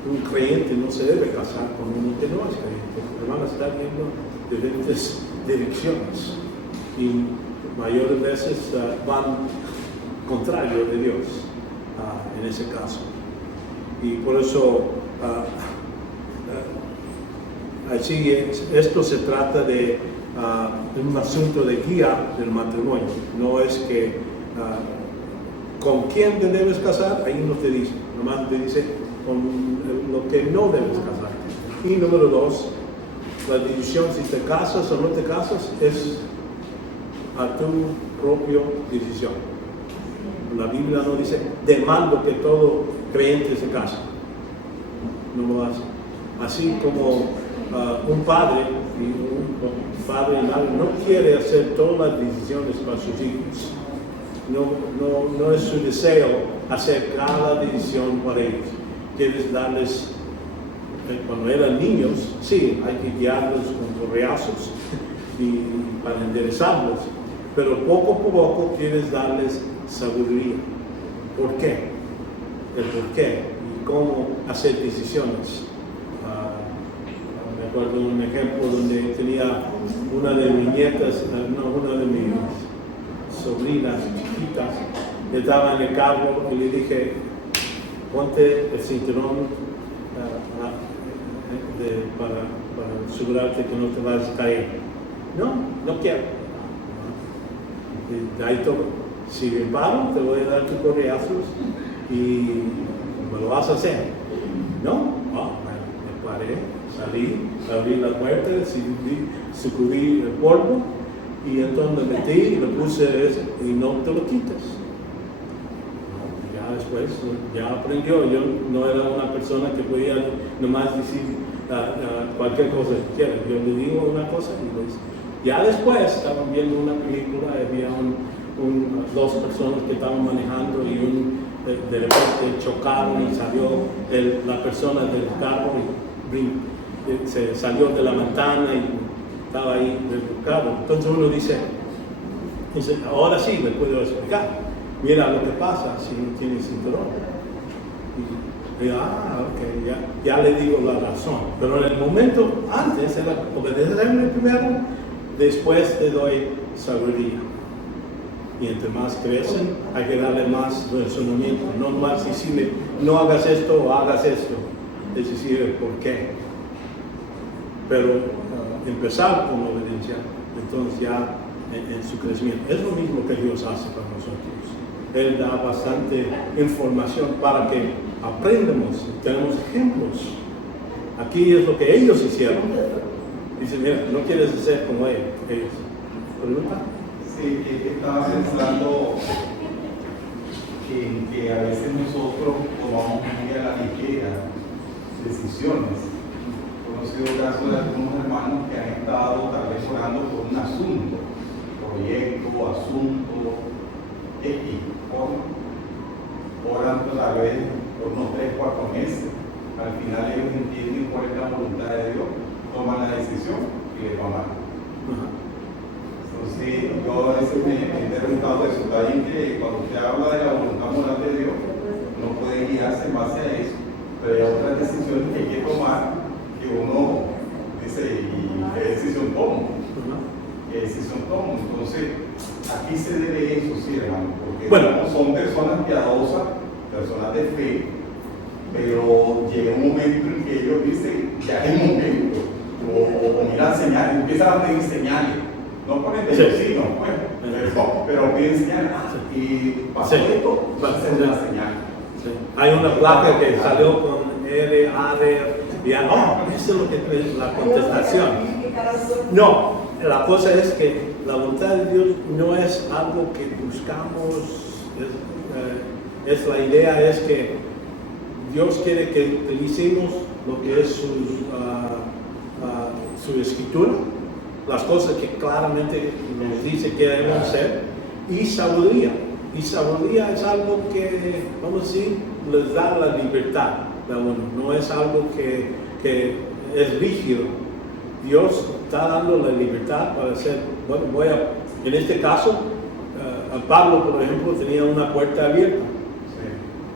un creyente no se debe casar con uno que no es creyente, porque van a estar yendo diferentes direcciones y mayores veces van contrario de Dios en ese caso. Y por eso así esto se trata de un asunto de guía del matrimonio. No es que con quién te debes casar, ahí no te dice, nomás te dice con lo que no debes casar. Y número 2, la decisión si te casas o no te casas es a tu propia decisión. La Biblia no dice, demando que todo creyente se case. No lo hace. Así como un padre y un padre no quiere hacer todas las decisiones para sus hijos. No es su deseo hacer cada decisión para ellos. Quieres darles, cuando eran niños, sí, hay que guiarlos con correazos y para enderezarlos, pero poco a poco quieres darles sabiduría. ¿Por qué? El por qué y cómo hacer decisiones. Me acuerdo de un ejemplo donde tenía una de mis nietas, una de mis sobrinas chiquitas, estaba en el carro y le dije, ponte el cinturón para asegurarte que no te vas a caer. No quiero. Y ahí todo. Si me paro, te voy a dar tus correazos y me lo vas a hacer. ¿No? Bueno, me paré, salí, abrí la puerta, sacudí el polvo y entonces me metí y le puse eso y no te lo quites. Ya después, ya aprendió. Yo no era una persona que podía nomás decir cualquier cosa que quiera. Yo le digo una cosa y lo dice. Ya después estaban viendo una película, había dos personas que estaban manejando y de repente chocaron y salió la persona del carro y se salió de la ventana y estaba ahí del carro. Entonces uno dice, ahora sí le puedo explicar. Mira lo que pasa si no tiene cinturón. Y ok, ya le digo la razón. Pero en el momento antes era obedecerme primero, después te doy sabiduría. Y entre más crecen, hay que darle más razonamiento. No más decirle, no hagas esto o hagas esto. Es decir, el por qué. Pero empezar con obediencia, entonces ya en su crecimiento. Es lo mismo que Dios hace para nosotros. Él da bastante información para que aprendamos. Tenemos ejemplos. Aquí es lo que ellos hicieron. Dice, mira, no quieres ser como ellos. ¿Pregunta? Sí, estaba pensando en que a veces nosotros tomamos muy a la ligera decisiones. He conocido casos de algunos hermanos que han estado tal vez orando por un asunto, proyecto, asunto, X, oran tal vez por unos 3-4 meses. Al final ellos entienden cuál es la voluntad de Dios, toman la decisión y le toman. Entonces, yo a veces me he preguntado eso. Está bien que cuando usted habla de la voluntad moral de Dios, uno puede guiarse en base a eso, pero hay otras decisiones que hay que tomar que uno dice, ¿y qué decisión tomo? ¿Qué decisión tomo? Entonces, aquí se debe eso, sí, hermano, porque son personas piadosas, personas de fe, pero llega un momento en que ellos dicen, ya es el momento, o miran señales, empiezan a pedir señales. No ponen de vecino, pero piden señal. Y pasó esto, va a ser una señal. Sí. Hay una placa que salió con R, A, R, y eso es lo que es la contestación. No, la cosa es que la voluntad de Dios no es algo que buscamos, la idea es que Dios quiere que utilicemos lo que es su escritura, las cosas que claramente nos dice que debemos hacer, y sabiduría. Y sabiduría es algo que, vamos a decir, les da la libertad a uno, no es algo que es rígido. Dios está dando la libertad para hacer, bueno, en este caso, Pablo, por ejemplo, tenía una puerta abierta.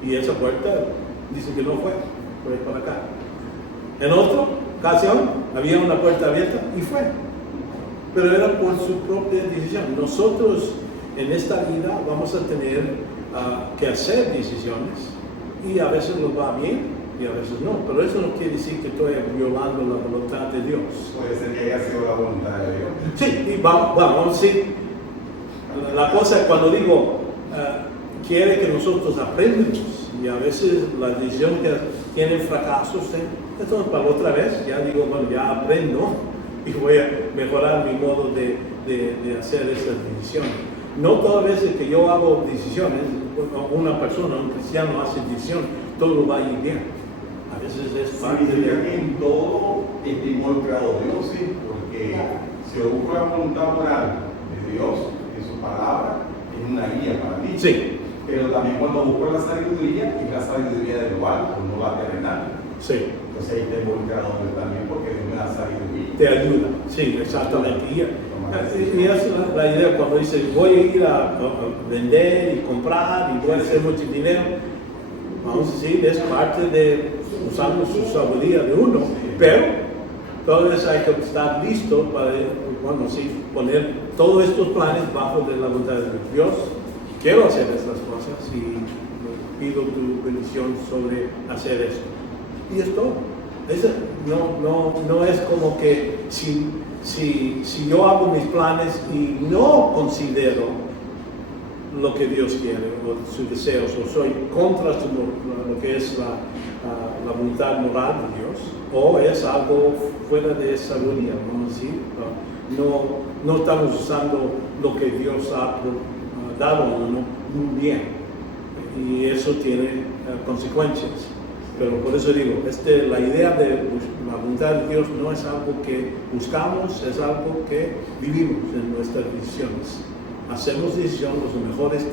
Sí. Y esa puerta dice que no fue para acá. En otra ocasión había una puerta abierta y fue. Pero era por su propia decisión. Nosotros en esta vida vamos a tener que hacer decisiones y a veces nos va bien y a veces no. Pero eso no quiere decir que estoy violando la voluntad de Dios. Puede ser que haya sido la voluntad de Dios. Sí, y vamos a decir, la cosa es cuando digo, quiere que nosotros aprendamos y a veces las decisiones que tienen fracasos, entonces para otra vez ya digo, bueno, ya aprendo y voy a mejorar mi modo de hacer esas decisiones. No todas las veces que yo hago decisiones, una persona, un cristiano hace decisiones, todo va a ir bien. A veces es parte Significa que en todo está involucrado Dios, sí, porque si yo busco la voluntad moral de Dios en su palabra, es una guía para mí. Sí. Pero también cuando busco la sabiduría, es la sabiduría de lo alto, no la terrenal. Sí. Entonces ahí está involucrado Dios también porque Dios me da sabiduría. Te ayuda, sí, exactamente. Y esa es la idea cuando dice voy a ir a vender y comprar y voy a hacer mucho dinero. Vamos a decir, es parte de usando su sabiduría de uno, pero todavía hay que estar listo para, bueno, sí, poner todos estos planes bajo de la voluntad de Dios. Quiero hacer estas cosas y pido tu bendición sobre hacer esto. Y es todo. No es como que si yo hago mis planes y no considero lo que Dios quiere o sus deseos o soy contra lo que es la voluntad moral de Dios o es algo fuera de sabiduría, vamos a decir. No estamos usando lo que Dios ha dado a uno muy bien y eso tiene consecuencias. Pero por eso digo, la idea de la voluntad de Dios no es algo que buscamos, es algo que vivimos en nuestras decisiones. Hacemos decisiones lo mejores,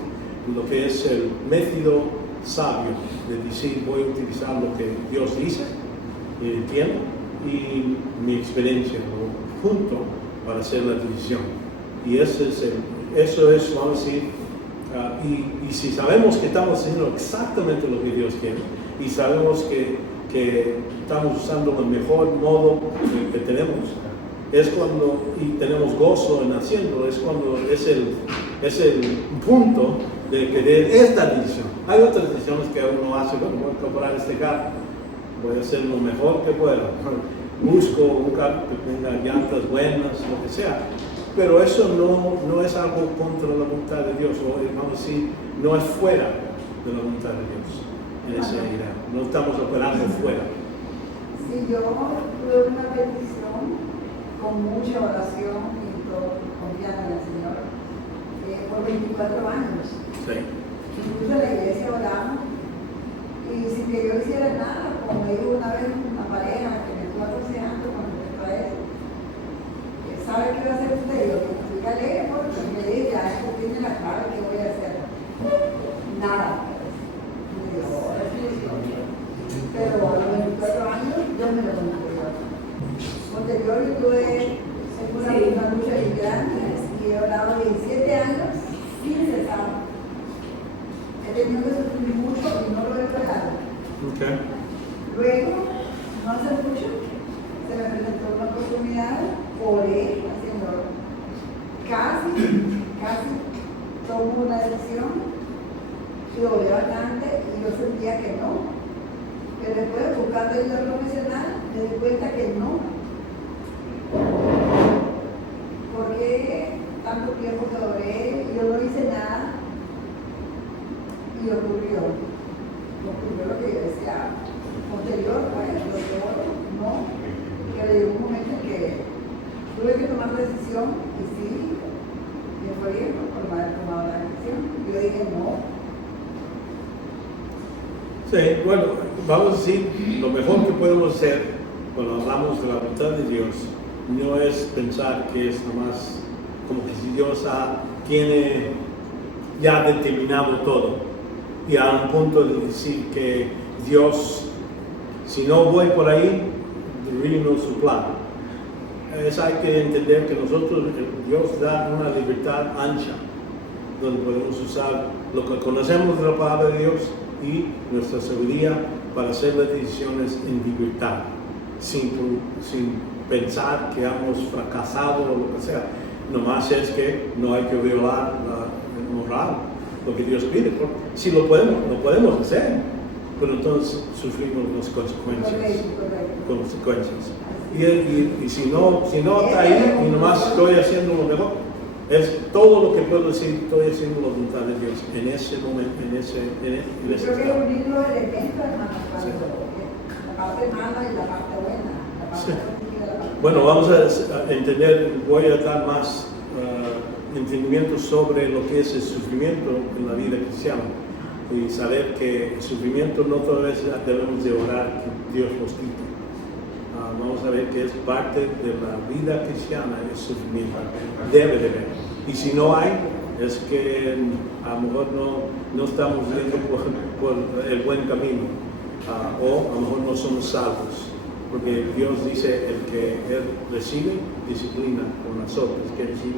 lo que es el método sabio de decir voy a utilizar lo que Dios dice, y entiendo, y mi experiencia junto para hacer la decisión. Y eso es, vamos a decir, y si sabemos que estamos haciendo exactamente lo que Dios quiere, y sabemos que estamos usando el mejor modo que tenemos, es cuando, y tenemos gozo en haciendo, es cuando es el punto de querer esta decisión. Hay otras decisiones que uno hace, bueno, voy a comprar este carro, voy a hacer lo mejor que pueda, busco un carro que tenga llantas buenas, lo que sea, pero eso no es algo contra la voluntad de Dios, o vamos a decir, no es fuera de la voluntad de Dios. En esa idea. No estamos operando fuera. Si yo tuve una petición con mucha oración y todo, confiando en el Señor, por 24 años. Sí. Incluso en la iglesia oramos y sin que yo hiciera nada, como me dijo una vez una pareja que me estuvo aconsejando con respecto a eso, ¿sabe qué va a hacer usted? Yo dígale, porque me dice, ya esto tiene la clave, ¿qué voy a hacer? Nada. Pero a los 24 años yo me lo concluyo. Posterior yo tuve una lucha de grandes y he orado 17 años sin cesar. He tenido que sufrir mucho y no lo he logrado. Okay. Luego, no hace mucho, se me presentó una oportunidad, oré al Señor. Casi tomo una decisión y oré bastante y yo sentía que no. Pero después, buscando ayuda profesional, me di cuenta que no. Porque tanto tiempo que oré, yo no hice nada y ocurrió lo que yo decía. Posterior, pues, lo que oro, no. Pero llegó un momento en que tuve que tomar decisión y sí, me fue bien por no haber tomado la decisión. Yo dije no. Sí, bueno, vamos a decir, lo mejor que podemos hacer cuando hablamos de la voluntad de Dios no es pensar que es nomás como que si Dios tiene ya determinado todo y a un punto de decir que Dios, si no voy por ahí, divino su plan. Hay que entender que nosotros, Dios da una libertad ancha, donde podemos usar lo que conocemos de la palabra de Dios y nuestra sabiduría para hacer las decisiones en libertad, sin pensar que hemos fracasado o lo que sea. Nomás es que no hay que violar la moral, lo que Dios pide. Si lo podemos hacer, pero entonces sufrimos las consecuencias. Y si no está ahí y nomás estoy haciendo lo mejor, es todo lo que puedo decir, estoy haciendo la voluntad de Dios en ese momento, en ese Creo que es un libro de elementos, hermano, la parte mala y la parte buena. La parte positiva y la parte Bueno, vamos a entender, voy a dar más entendimiento sobre lo que es el sufrimiento en la vida cristiana y saber que el sufrimiento no todas veces debemos de orar que Dios nos quite. Vamos a ver que es parte de la vida cristiana el sufrimiento, debe de haber. Y si no hay, es que a lo mejor no estamos yendo por el buen camino, o a lo mejor no somos salvos. Porque Dios dice, el que Él recibe, disciplina con nosotros, que Él sí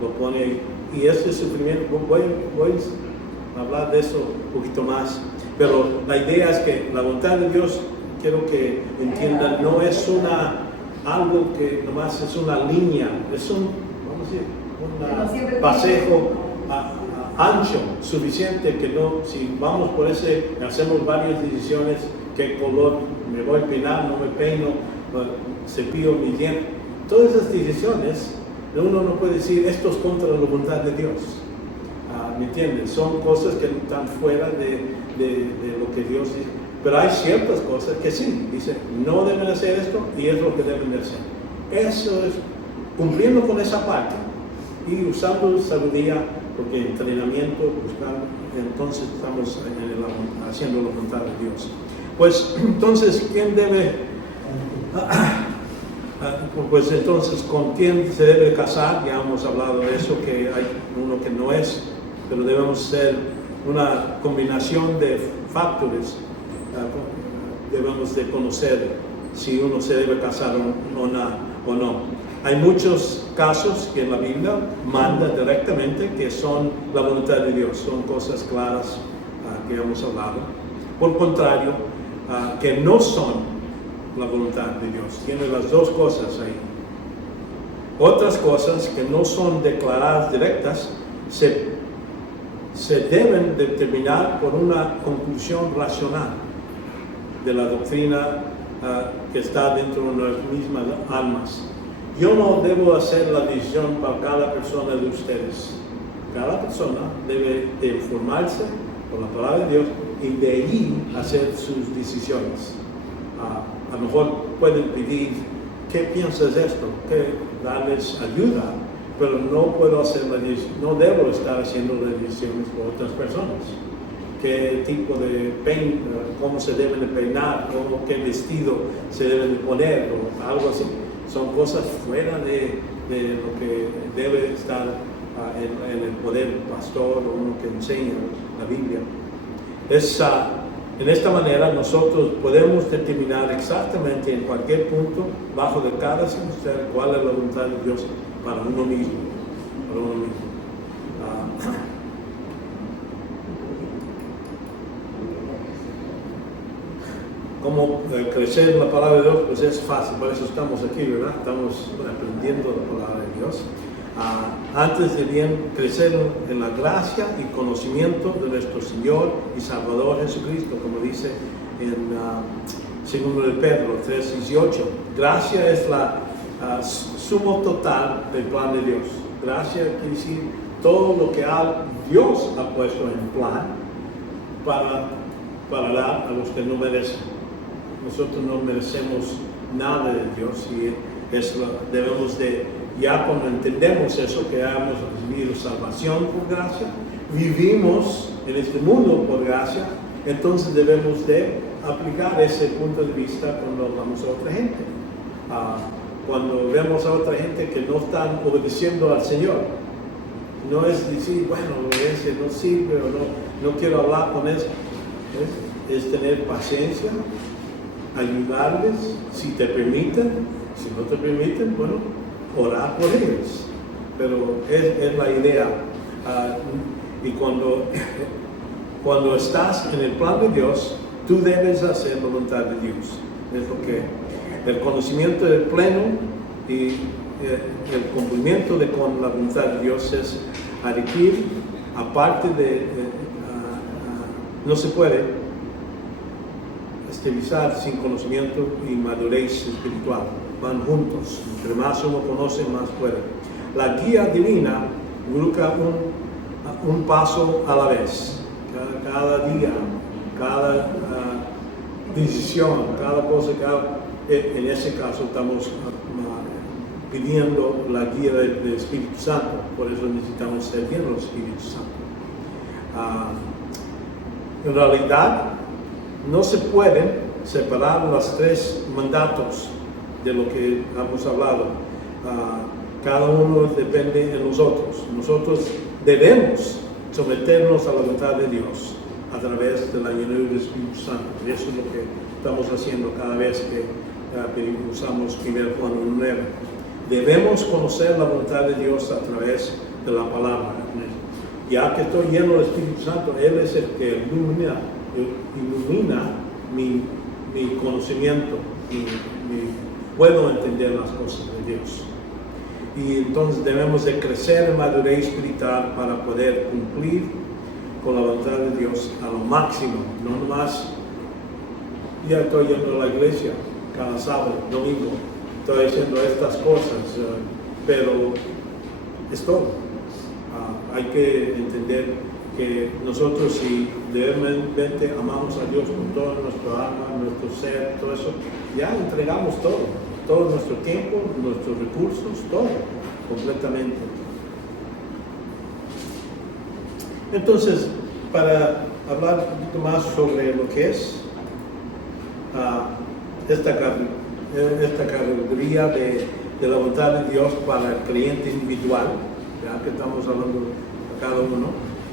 lo pone ahí. Y este sufrimiento, voy a hablar de eso un poquito más, pero la idea es que la voluntad de Dios, quiero que entiendan, no es algo que nomás es una línea, es un pasejo ancho, suficiente, que no, si vamos por ese, hacemos varias decisiones, qué color me voy a peinar, no me peino, cepillo mi diente. Todas esas decisiones, uno no puede decir esto es contra la voluntad de Dios. ¿Me entiendes? Son cosas que están fuera de lo que Dios dice. Pero hay ciertas cosas que sí, dice, no deben hacer esto y es lo que deben de hacer. Eso es cumpliendo con esa parte y usando sabiduría, porque entrenamiento, buscando, entonces estamos haciendo la voluntad de Dios. Pues entonces, ¿quién debe? Pues entonces, ¿con quién se debe casar? Ya hemos hablado de eso, que hay uno que no es, pero debemos ser una combinación de factores. Debemos de conocer si uno se debe casar o no. Hay muchos casos que en la Biblia manda directamente que son la voluntad de Dios, son cosas claras que hemos hablado. Por contrario, que no son la voluntad de Dios. Tiene las dos cosas ahí. Otras cosas que no son declaradas directas se deben determinar por una conclusión racional de la doctrina que está dentro de nuestras mismas almas. Yo no debo hacer la decisión para cada persona de ustedes. Cada persona debe de informarse por la palabra de Dios y de allí hacer sus decisiones. A lo mejor pueden pedir, ¿qué piensas de esto? Que darles ayuda, pero no puedo hacer no debo estar haciendo las decisiones por otras personas. Qué tipo de cómo se deben de peinar, o qué vestido se deben de poner, o algo así. Son cosas fuera de lo que debe estar en el poder del pastor o uno que enseña la Biblia. En esta manera nosotros podemos determinar exactamente en cualquier punto, bajo de cada circunstancia, cuál es la voluntad de Dios para uno mismo. Cómo crecer en la palabra de Dios, pues es fácil, por eso estamos aquí, ¿verdad? Estamos aprendiendo la palabra de Dios. Antes de bien crecer en la gracia y conocimiento de nuestro Señor y Salvador Jesucristo, como dice en 2 de Pedro 3:18. Gracia es la sumo total del plan de Dios. Gracia quiere decir todo lo que Dios ha puesto en plan para dar a los que no merecen. Nosotros no merecemos nada de Dios y debemos de, ya cuando entendemos eso, que hemos recibido salvación por gracia, vivimos en este mundo por gracia, entonces debemos de aplicar ese punto de vista cuando vamos a otra gente. Cuando vemos a otra gente que no están obedeciendo al Señor, No es decir, bueno, ese no sirve o no quiero hablar con ese. Es tener paciencia, ayudarles, si te permiten, si no te permiten, bueno, orar por ellos. Pero es la idea. Y cuando estás en el plan de Dios, tú debes hacer la voluntad de Dios. Es lo que el conocimiento del pleno y el cumplimiento con la voluntad de Dios es adquirir, aparte de, no se puede estilizar sin conocimiento y madurez espiritual. Van juntos. Entre más uno conoce, más puede. La guía divina busca un paso a la vez. Cada día, cada decisión, cada cosa, en ese caso estamos pidiendo la guía del Espíritu Santo. Por eso necesitamos servir al Espíritu Santo. En realidad, no se pueden separar los tres mandatos de lo que hemos hablado. Cada uno depende de nosotros. Nosotros debemos someternos a la voluntad de Dios a través de la llenura del Espíritu Santo. Y eso es lo que estamos haciendo cada vez que usamos 1 Juan 1:9. Debemos conocer la voluntad de Dios a través de la palabra. Ya que estoy lleno del Espíritu Santo, Él es el que ilumina mi conocimiento y puedo entender las cosas de Dios. Y entonces debemos de crecer en madurez espiritual para poder cumplir con la voluntad de Dios a lo máximo. No nomás, ya estoy yendo a la iglesia cada sábado, domingo, estoy haciendo estas cosas, pero es todo. Hay que entender que nosotros, si realmente amamos a Dios con toda nuestra alma, nuestro ser, todo eso, ya entregamos todo nuestro tiempo, nuestros recursos, todo, completamente. Entonces, para hablar un poquito más sobre lo que es esta categoría de la voluntad de Dios para el creyente individual, ya que estamos hablando de cada uno,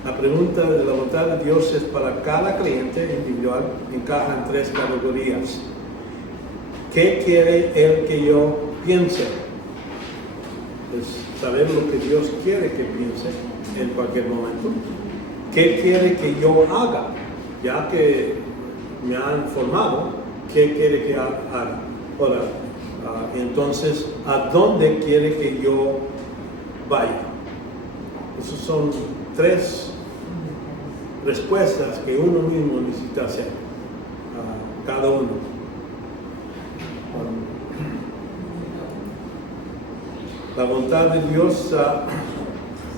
la pregunta de la voluntad de Dios es para cada creyente individual, encaja en tres categorías. ¿Qué quiere Él que yo piense? Es saber lo que Dios quiere que piense en cualquier momento. ¿Qué quiere que yo haga? Ya que me han formado, ¿qué quiere que haga? Ahora, entonces, ¿a dónde quiere que yo vaya? Esas son tres respuestas que uno mismo necesita hacer, cada uno. La voluntad de Dios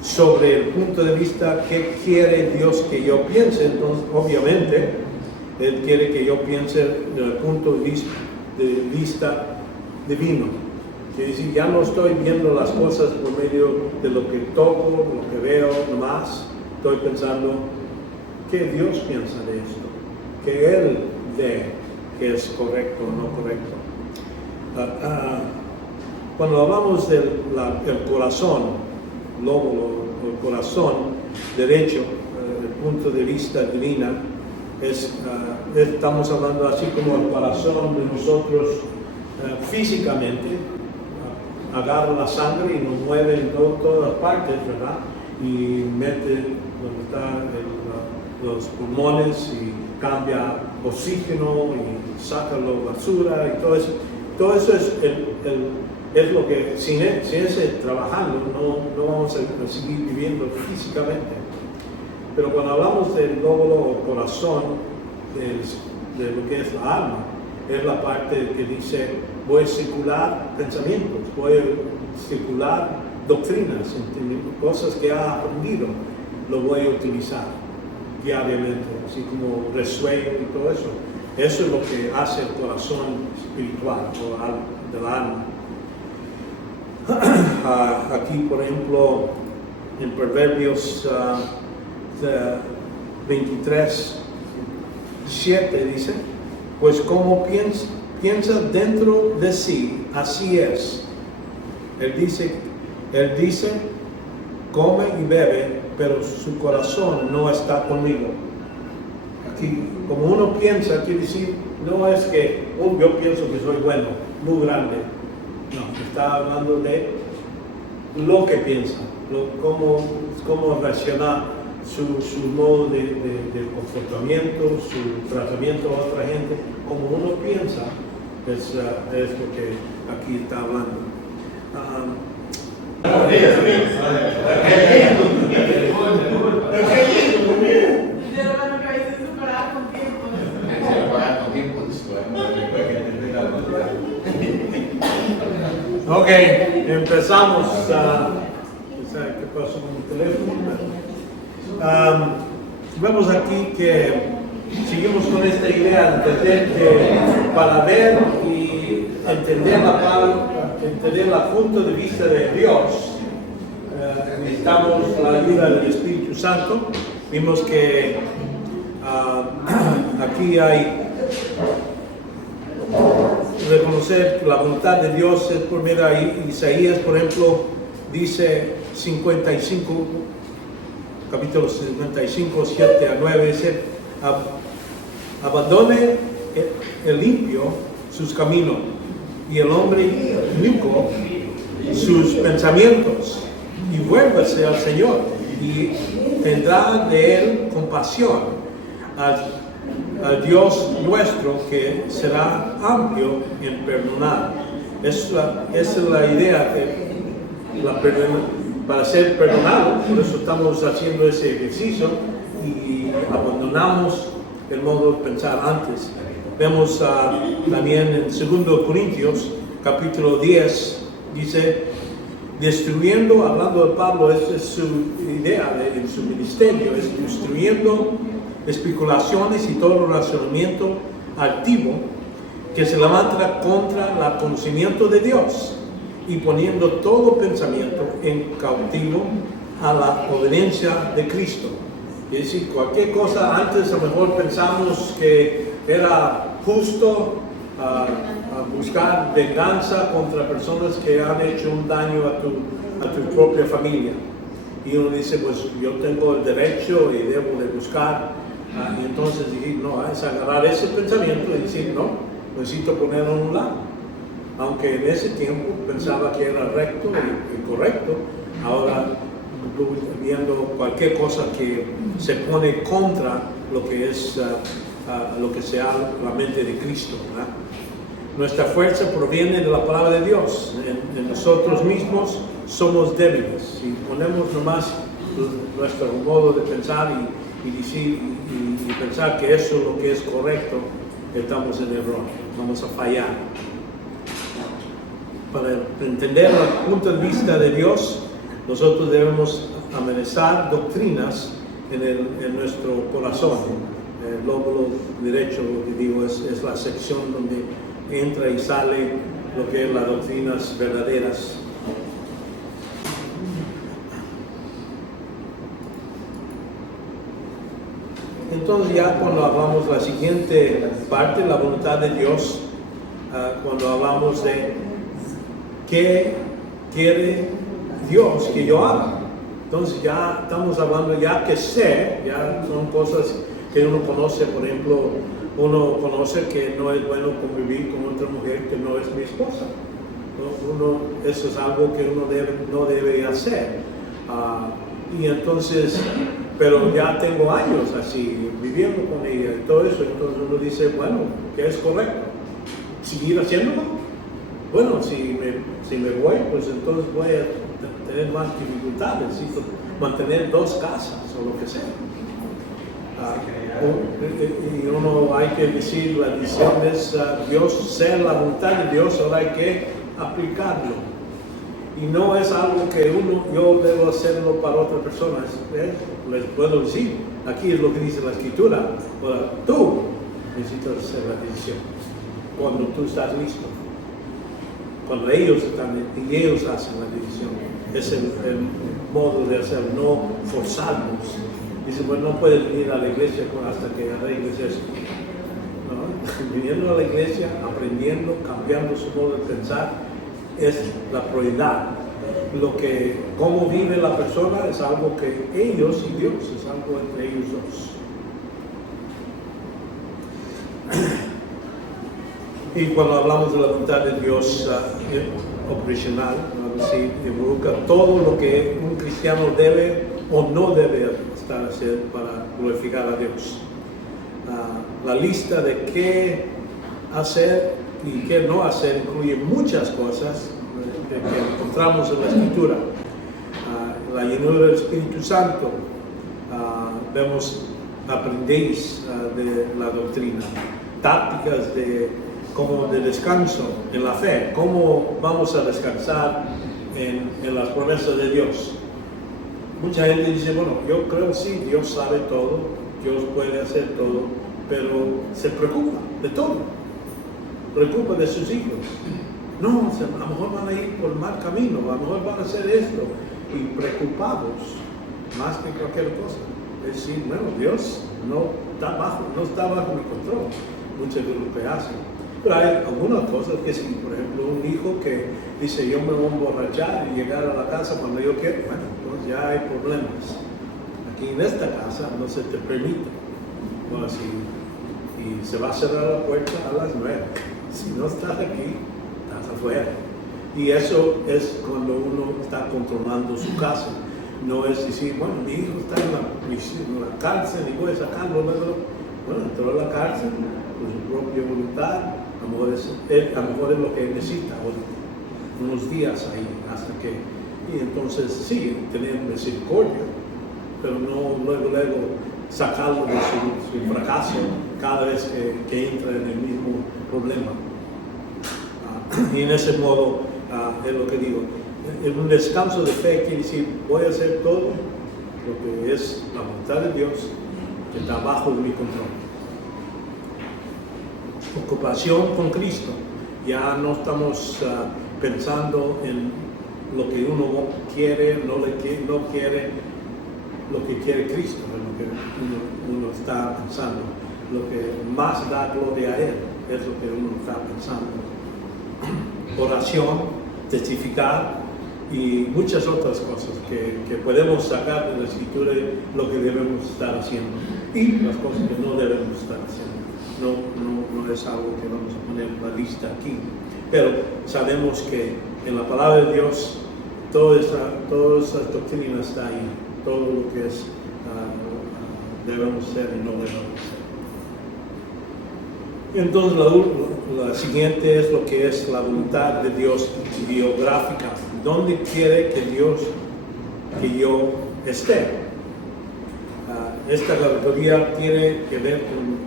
sobre el punto de vista ¿qué quiere Dios que yo piense? Entonces, obviamente, Él quiere que yo piense desde el punto de vista divino. Quiere decir, ya no estoy viendo las cosas por medio de lo que toco, lo que veo, nomás. Estoy pensando, ¿qué Dios piensa de esto? Que Él ve que es correcto o no correcto. Cuando hablamos del corazón, lóbulo, el corazón derecho, el punto de vista divina, estamos hablando así como el corazón de nosotros físicamente, agarra la sangre y nos mueve en todas partes, ¿verdad? Y mete donde están los pulmones y cambia oxígeno y saca la basura y todo eso. Todo eso es lo que, sin ese trabajando, no vamos a seguir viviendo físicamente. Pero cuando hablamos del lóbulo o corazón, de lo que es la alma, es la parte que dice, voy a circular pensamientos, voy a circular doctrinas, cosas que ha aprendido, lo voy a utilizar diariamente, así como resuello y todo eso. Eso es lo que hace el corazón espiritual o de la alma. Aquí, por ejemplo, en Proverbios 23, 7 dice, pues como piensa dentro de sí, así es. Él dice come y bebe, pero su corazón no está conmigo. Aquí, como uno piensa, quiere decir, no es que yo pienso que soy bueno, muy grande. No, está hablando de lo que piensa, cómo reacciona, su modo de comportamiento, su tratamiento a otra gente. Como uno piensa, es lo que aquí está hablando. Ok, empezamos. ¿Qué pasó con el teléfono? Vemos aquí que seguimos con esta idea de entender que para ver y entender la palabra, entender el punto de vista de Dios, necesitamos la ayuda del Espíritu Santo. Vimos que aquí hay reconocer la voluntad de Dios es por medio de Isaías, por ejemplo, dice 55, capítulo 55, 7 a 9, dice, abandone el limpio sus caminos y el hombre inicuo sus pensamientos, y vuélvase al Señor, y tendrá de él compasión, al Dios nuestro, que será amplio en perdonar. Esa es la idea que para ser perdonado, por eso estamos haciendo ese ejercicio y abandonamos el modo de pensar antes. Vemos también en 2 Corintios capítulo 10, dice, destruyendo, hablando de Pablo, esa es su idea en su ministerio, es destruyendo especulaciones y todo razonamiento altivo que se levanta contra el conocimiento de Dios, y poniendo todo pensamiento en cautivo a la obediencia de Cristo. Es decir, cualquier cosa antes a lo mejor pensamos que era justo a buscar venganza contra personas que han hecho un daño a tu propia familia. Y uno dice, pues yo tengo el derecho y debo de buscar. Y entonces dije, no, es agarrar ese pensamiento y decir, no, necesito ponerlo a un lado. Aunque en ese tiempo pensaba que era recto y correcto, ahora viendo cualquier cosa que se pone contra lo que es lo que sea la mente de Cristo, ¿verdad? Nuestra fuerza proviene de la palabra de Dios. En nosotros mismos somos débiles. Si ponemos nomás nuestro modo de pensar y decir y pensar que eso es lo que es correcto, estamos en error, vamos a fallar. Para entender el punto de vista de Dios, nosotros debemos amenazar doctrinas en nuestro corazón. El lóbulo derecho, lo que digo, es la sección donde entra y sale lo que es las doctrinas verdaderas. Entonces ya cuando hablamos la siguiente parte, la voluntad de Dios, cuando hablamos de qué quiere Dios que yo haga, entonces ya estamos hablando ya que sé, ya son cosas que uno conoce. Por ejemplo, uno conoce que no es bueno convivir con otra mujer que no es mi esposa, ¿no? Eso es algo que uno no debe hacer. Y entonces, pero ya tengo años así, viviendo con ella y todo eso, entonces uno dice, bueno, ¿qué es correcto? ¿Seguir haciéndolo? Bueno, si me voy, pues entonces voy a tener más dificultades, necesito mantener 2 casas o lo que sea. Y uno hay que decir, la decisión es Dios, ser la voluntad de Dios, ahora hay que aplicarlo. Y no es algo que yo debo hacerlo para otra persona. Les puedo decir, aquí es lo que dice la Escritura. Ahora, tú necesitas hacer la decisión cuando tú estás listo. Cuando ellos están y ellos hacen la decisión. Es el modo de hacerlo, no forzarnos. Dice, bueno, no puedes venir a la iglesia hasta que arregles eso. ¿No? Viniendo a la iglesia, aprendiendo, cambiando su modo de pensar, es la prioridad cómo vive la persona es algo que ellos y Dios, es algo entre ellos dos. Y cuando hablamos de la voluntad de Dios operacional, involucra todo lo que un cristiano debe o no debe estar hacer para glorificar a Dios. La lista de qué hacer y qué no hacer incluye muchas cosas que encontramos en la Escritura. La llenura del Espíritu Santo, aprendéis de la doctrina, tácticas como de descanso en la fe, cómo vamos a descansar en las promesas de Dios. Mucha gente dice, bueno, yo creo sí, Dios sabe todo, Dios puede hacer todo, pero se preocupa de todo, preocupa de sus hijos. No, a lo mejor van a ir por mal camino, a lo mejor van a hacer esto, y preocupados más que cualquier cosa. Es decir, bueno, Dios no está bajo mi control, mucho de lo que hacen. Pero hay algunas cosas que sí, por ejemplo, un hijo que dice, yo me voy a emborrachar y llegar a la casa cuando yo quiero, bueno, entonces ya hay problemas. Aquí en esta casa no se te permite. Bueno, y se va a cerrar la puerta a las 9. Si no estás aquí, estás afuera. Y eso es cuando uno está controlando su casa. No es decir, bueno, mi hijo está en la cárcel y voy a sacarlo luego. Bueno, entró a la cárcel por su propia voluntad. A lo mejor es lo que necesita unos días ahí hasta que. Y entonces sí, tener misericordia, pero no luego sacarlo de su fracaso cada vez que entra en el mismo problema. Y en ese modo es lo que digo. En un descanso de fe quiere decir, voy a hacer todo lo que es la voluntad de Dios, que está bajo de mi control. Ocupación con Cristo. Ya no estamos pensando en lo que uno quiere, no quiere, lo que quiere Cristo, en lo que uno está pensando. Lo que más da gloria a Él es lo que uno está pensando. Oración, testificar y muchas otras cosas que podemos sacar de la Escritura, lo que debemos estar haciendo y las cosas que no debemos estar haciendo. No es algo que vamos a poner en la lista aquí, pero sabemos que en la palabra de Dios todas esas doctrinas está ahí, todo lo que es debemos ser y no debemos ser. Entonces la siguiente es lo que es la voluntad de Dios geográfica. ¿Dónde quiere que yo esté? Esta categoría tiene que ver con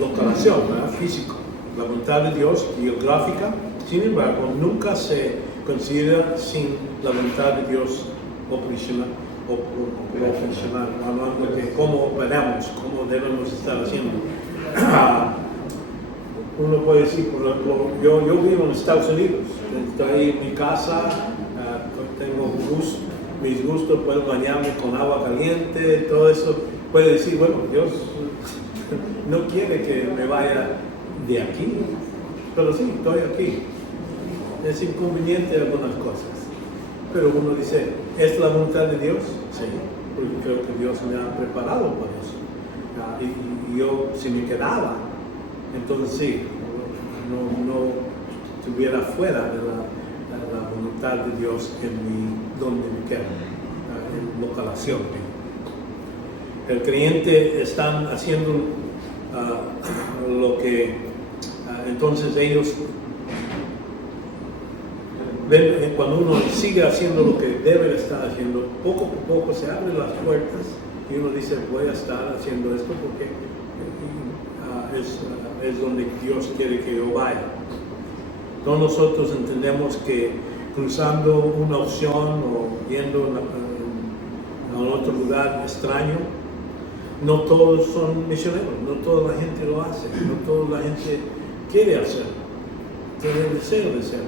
localización, físico. La voluntad de Dios geográfica, sin embargo, nunca se considera sin la voluntad de Dios operacional, hablando de cómo operamos, cómo debemos estar haciendo. Uno puede decir, por ejemplo, yo vivo en Estados Unidos, estoy en mi casa, tengo mis gustos, puedo bañarme con agua caliente, todo eso. Puede decir, bueno, Dios no quiere que me vaya de aquí, pero sí, estoy aquí. Es inconveniente algunas cosas, pero uno dice, ¿es la voluntad de Dios? Sí, porque creo que Dios me ha preparado para eso. Y yo, si me quedaba, entonces sí, no estuviera fuera de la voluntad de Dios donde me quedo, en localización. El creyente están haciendo lo que entonces ellos ven, cuando uno sigue haciendo lo que debe estar haciendo, poco a poco se abren las puertas y uno dice, voy a estar haciendo esto porque es donde Dios quiere que yo vaya. Todos nosotros entendemos que cruzando una opción o yendo a otro lugar extraño, no todos son misioneros, no toda la gente lo hace, no toda la gente quiere hacerlo, tiene el deseo de hacerlo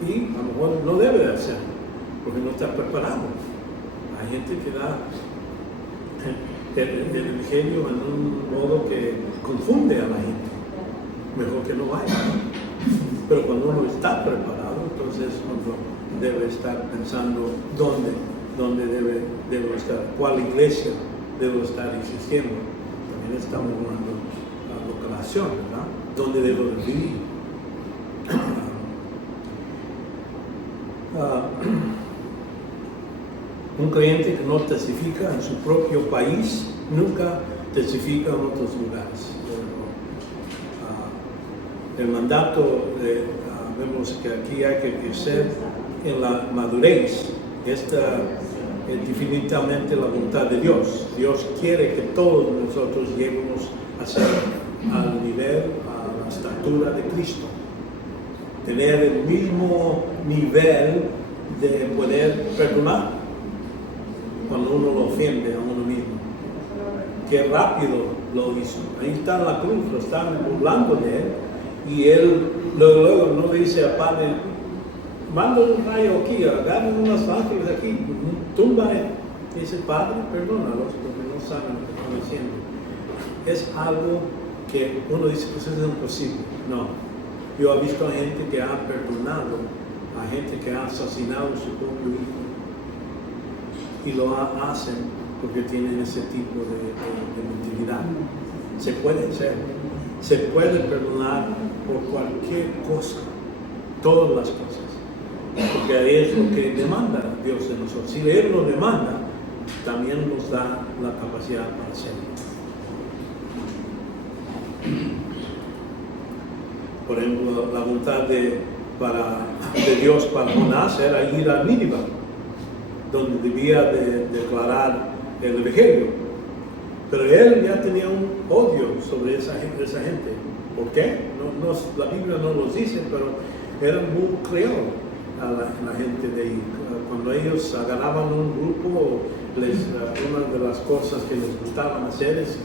y a lo mejor no debe de hacerlo porque no está preparado. Hay gente que da el evangelio en un modo que confunde a la gente, mejor que no vaya. Pero cuando uno está preparado, entonces cuando debe estar pensando dónde debo estar, cuál iglesia debo estar existiendo. También estamos hablando de localización, ¿verdad? ¿Dónde debo vivir? Un creyente que no testifica en su propio país nunca testifica en otros lugares. El mandato, vemos que aquí hay que crecer en la madurez. Esta es definitivamente la voluntad de Dios. Dios quiere que todos nosotros lleguemos a ser al nivel, a la estatura de Cristo. Tener el mismo nivel de poder perdonar cuando uno lo ofende a uno mismo. Qué rápido lo hizo. Ahí está en la cruz, lo están burlando de él. Y él luego no dice al Padre, manda un rayo aquí, agarren unos ángeles aquí, tumba él. Dice, Padre, perdónalos porque no saben lo que están haciendo. Es algo que uno dice, pues eso es imposible. No. Yo he visto a gente que ha perdonado a gente que ha asesinado a su propio hijo. Y lo hacen porque tienen ese tipo de mentalidad. Se puede hacer. Se puede perdonar por cualquier cosa. Todas las cosas. Porque es lo que demanda Dios de nosotros. Si Él lo demanda, también nos da la capacidad para hacerlo. Por ejemplo, la voluntad de Dios para Jonás era ir a Nínive, donde debía de declarar el evangelio. Pero él ya tenía un odio sobre esa gente. ¿Por qué? La Biblia no nos dice, pero eran muy cruel a la gente de ahí. Cuando ellos agarraban un grupo, una de las cosas que les gustaban hacer es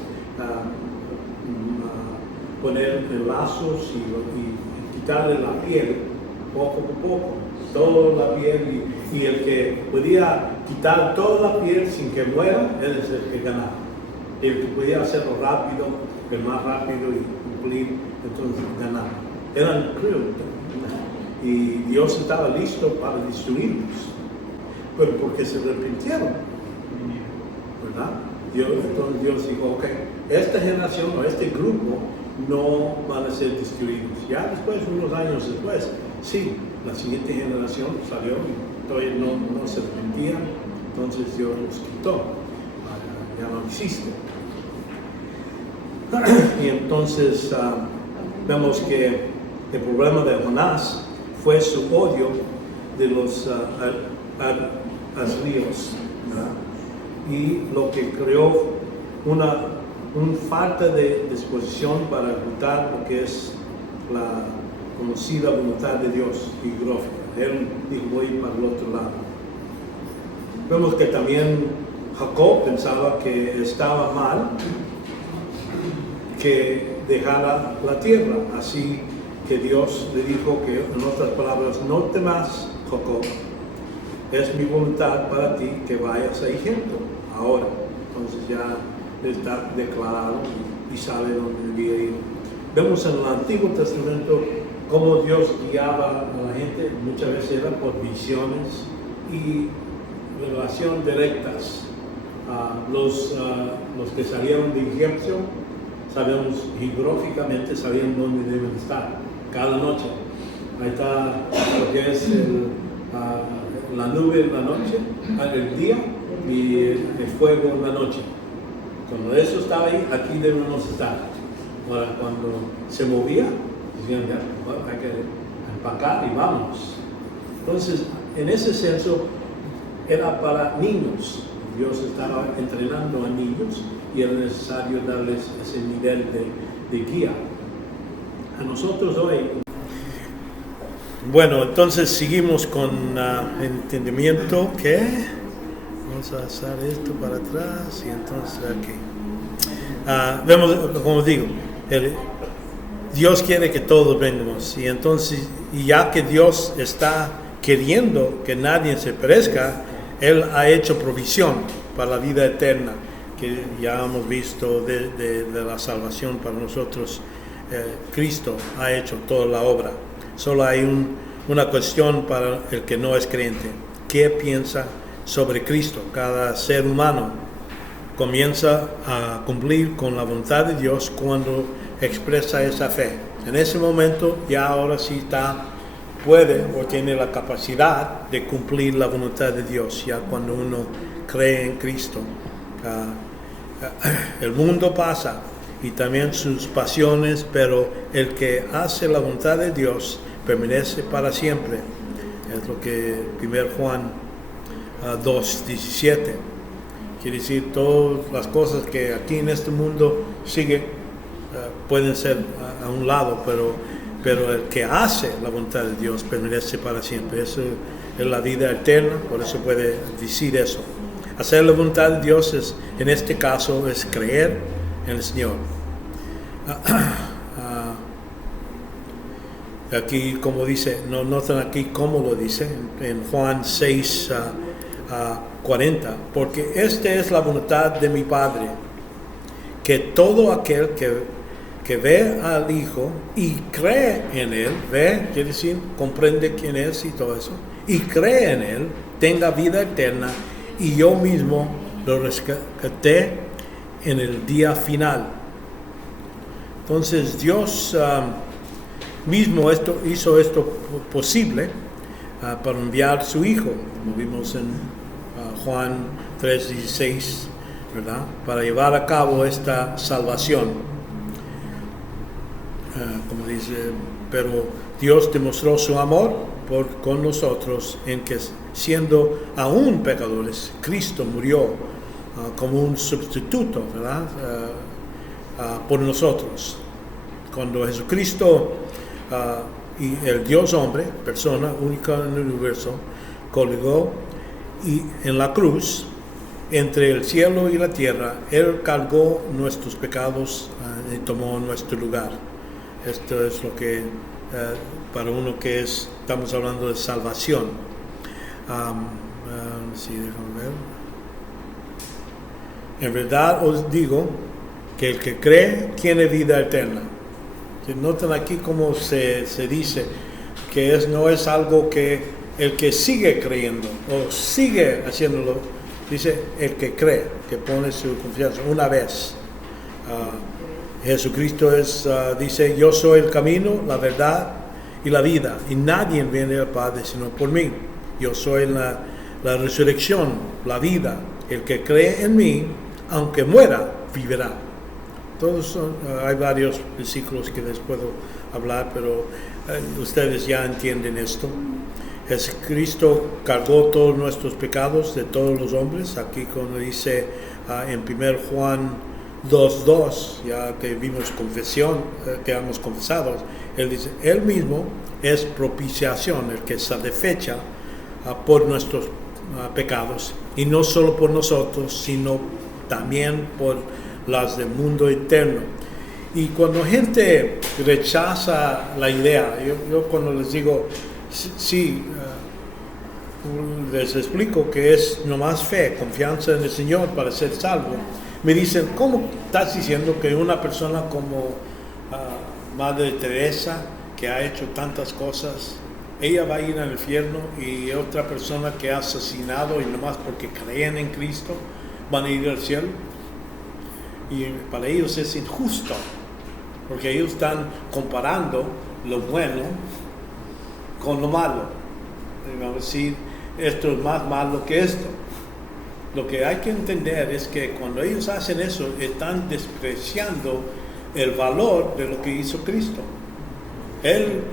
poner lazos y quitarle la piel poco a poco, toda la piel, y el que podía quitar toda la piel sin que muera, él es el que ganaba. El que podía hacerlo rápido, el más rápido y cumplir, entonces ganaba. Eran crueles. Y Dios estaba listo para destruirlos, pero porque se arrepintieron, ¿verdad? Entonces Dios dijo, ok, esta generación o este grupo no van a ser destruidos. Ya después, unos años después, sí, la siguiente generación salió y todavía no se arrepentían, entonces Dios los quitó, ya no existe. Y entonces vemos que el problema de Jonás fue su odio de los asirios, y lo que creó una falta de disposición para ejecutar lo que es la conocida voluntad de Dios y glórica. Él dijo, voy para el otro lado. Vemos que también Jacob pensaba que estaba mal que dejara la tierra, así que Dios le dijo que, en otras palabras, no temas, Jacob, es mi voluntad para ti que vayas a Egipto ahora. Entonces ya está declarado y sabe dónde debía ir. Vemos en el Antiguo Testamento cómo Dios guiaba a la gente, muchas veces era por visiones y revelación directas. Los que salieron de Egipto, sabemos geográficamente, sabían dónde deben estar cada noche. Ahí está lo que es la nube en la noche, el día, y el fuego en la noche. Cuando eso estaba ahí, aquí debemos estar. Ahora, cuando se movía, decían, ya, bueno, hay que empacar y vamos. Entonces, en ese senso, era para niños. Dios estaba entrenando a niños y era necesario darles ese nivel de guía. A nosotros hoy. Bueno, entonces seguimos con entendimiento que vamos a hacer esto para atrás y entonces aquí. Vemos, como digo, Dios quiere que todos vengamos y entonces, y ya que Dios está queriendo que nadie se perezca, Él ha hecho provisión para la vida eterna, que ya hemos visto de la salvación para nosotros. Cristo ha hecho toda la obra. Solo hay una cuestión para el que no es creyente. ¿Qué piensa sobre Cristo? Cada ser humano comienza a cumplir con la voluntad de Dios cuando expresa esa fe. En ese momento ya ahora sí puede o tiene la capacidad de cumplir la voluntad de Dios, ya cuando uno cree en Cristo. El mundo pasa y también sus pasiones, pero el que hace la voluntad de Dios permanece para siempre. Es lo que 1 Juan 2:17 quiere decir. Todas las cosas que aquí en este mundo siguen pueden ser a un lado, pero el que hace la voluntad de Dios permanece para siempre. Eso es la vida eterna, por eso puede decir eso. Hacer la voluntad de Dios en este caso es creer en el Señor. Aquí, como dice, no notan aquí cómo lo dice en Juan 6:40, porque esta es la voluntad de mi Padre, que todo aquel que ve al Hijo y cree en Él, quiere decir, comprende quién es y todo eso, y cree en Él, tenga vida eterna, y yo mismo lo rescaté en el día final. Entonces Dios mismo hizo esto posible para enviar su Hijo, como vimos en Juan 3:16, ¿verdad? Para llevar a cabo esta salvación. Como dice, pero Dios demostró su amor con nosotros en que, siendo aún pecadores, Cristo murió como un sustituto, ¿verdad? Por nosotros. Cuando Jesucristo y el Dios hombre, persona única en el universo, colgó y en la cruz entre el cielo y la tierra, Él cargó nuestros pecados y tomó nuestro lugar. Esto es lo que para uno que estamos hablando de salvación. Sí, déjame ver. En verdad os digo que el que cree tiene vida eterna. Notan aquí cómo se dice que no es algo que el que sigue creyendo o sigue haciéndolo, dice el que cree, que pone su confianza una vez. Jesucristo dice, yo soy el camino, la verdad y la vida, y nadie viene al Padre sino por mí. Yo soy la resurrección, la vida. El que cree en mí, aunque muera, vivirá. Hay varios versículos que les puedo hablar, pero ustedes ya entienden esto. Jesucristo cargó todos nuestros pecados de todos los hombres. Aquí cuando dice en 1 Juan 2:2, ya que vimos confesión, que hemos confesado, Él dice, Él mismo es propiciación, el que satisfecha por nuestros pecados, y no solo por nosotros, sino también por las del mundo eterno. Y cuando gente rechaza la idea, yo cuando les digo, sí, les explico que es nomás fe, confianza en el Señor para ser salvo, me dicen, ¿cómo estás diciendo que una persona como Madre Teresa, que ha hecho tantas cosas, ella va a ir al infierno, y otra persona que ha asesinado y nomás porque creen en Cristo van a ir al cielo? Y para ellos es injusto, porque ellos están comparando lo bueno con lo malo. Vamos a decir, esto es más malo que esto. Lo que hay que entender es que cuando ellos hacen eso, están despreciando el valor de lo que hizo Cristo. Él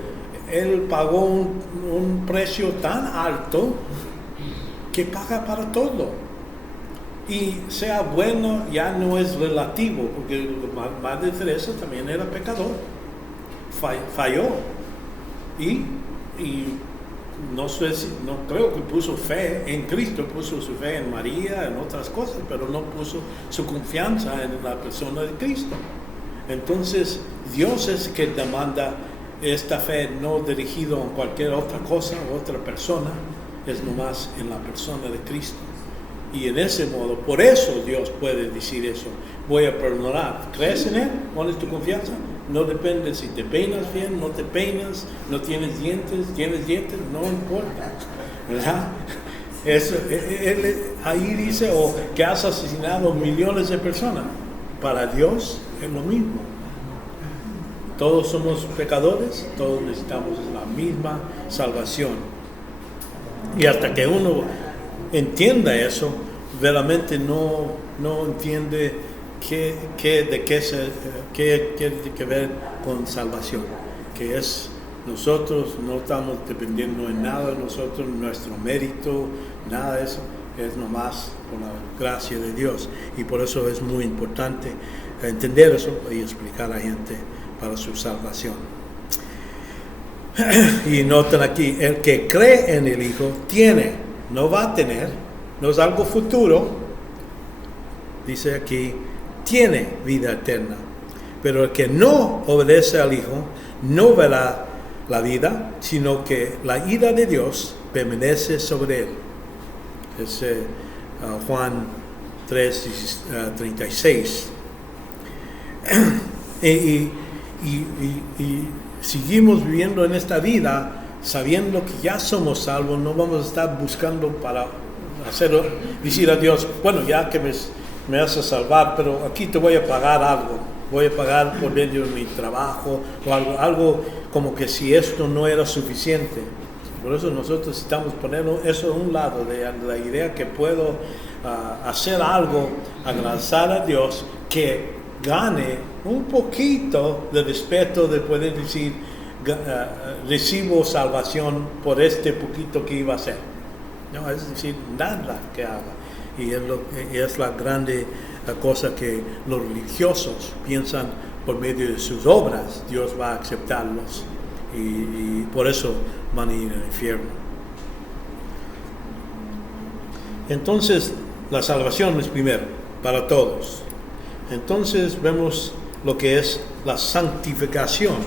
pagó un precio tan alto que paga para todo. Y sea bueno ya no es relativo, porque Madre Teresa también era pecador, falló, y no creo que puso fe en Cristo, puso su fe en María, en otras cosas, pero no puso su confianza en la persona de Cristo. Entonces Dios es que demanda esta fe, no dirigido a cualquier otra cosa o otra persona, es nomás en la persona de Cristo. Y en ese modo, por eso Dios puede decir eso, voy a perdonar. ¿Crees en Él? ¿Pones tu confianza? No depende si te peinas bien, no te peinas, no tienes dientes, no importa, ¿verdad? Eso, ahí dice, que has asesinado millones de personas. Para Dios es lo mismo. Todos somos pecadores, todos necesitamos la misma salvación. Y hasta que uno entienda eso, verdaderamente no entiende qué tiene que ver con salvación. Que es, nosotros no estamos dependiendo en nada de nosotros, nuestro mérito, nada de eso. Es nomás por la gracia de Dios. Y por eso es muy importante entender eso y explicar a la gente para su salvación. Y noten aquí, el que cree en el Hijo tiene, no va a tener, no es algo futuro, dice aquí, tiene vida eterna. Pero el que no obedece al Hijo no verá la vida, sino que la ira de Dios permanece sobre él. Es Juan 3:36. Y seguimos viviendo en esta vida sabiendo que ya somos salvos. No vamos a estar buscando para decir a Dios, bueno, ya que me vas a salvar, pero aquí te voy a pagar algo. Voy a pagar por medio de mi trabajo o algo como que si esto no era suficiente. Por eso nosotros estamos poniendo eso a un lado de la idea que puedo hacer algo, agradar a Dios, que gane un poquito de respeto de poder decir, recibo salvación por este poquito que iba a hacer. No, es decir, nada que haga. Y es la grande cosa que los religiosos piensan por medio de sus obras, Dios va a aceptarlos. Y por eso van a ir al infierno. Entonces, la salvación es primero, para todos. Entonces vemos lo que es la santificación.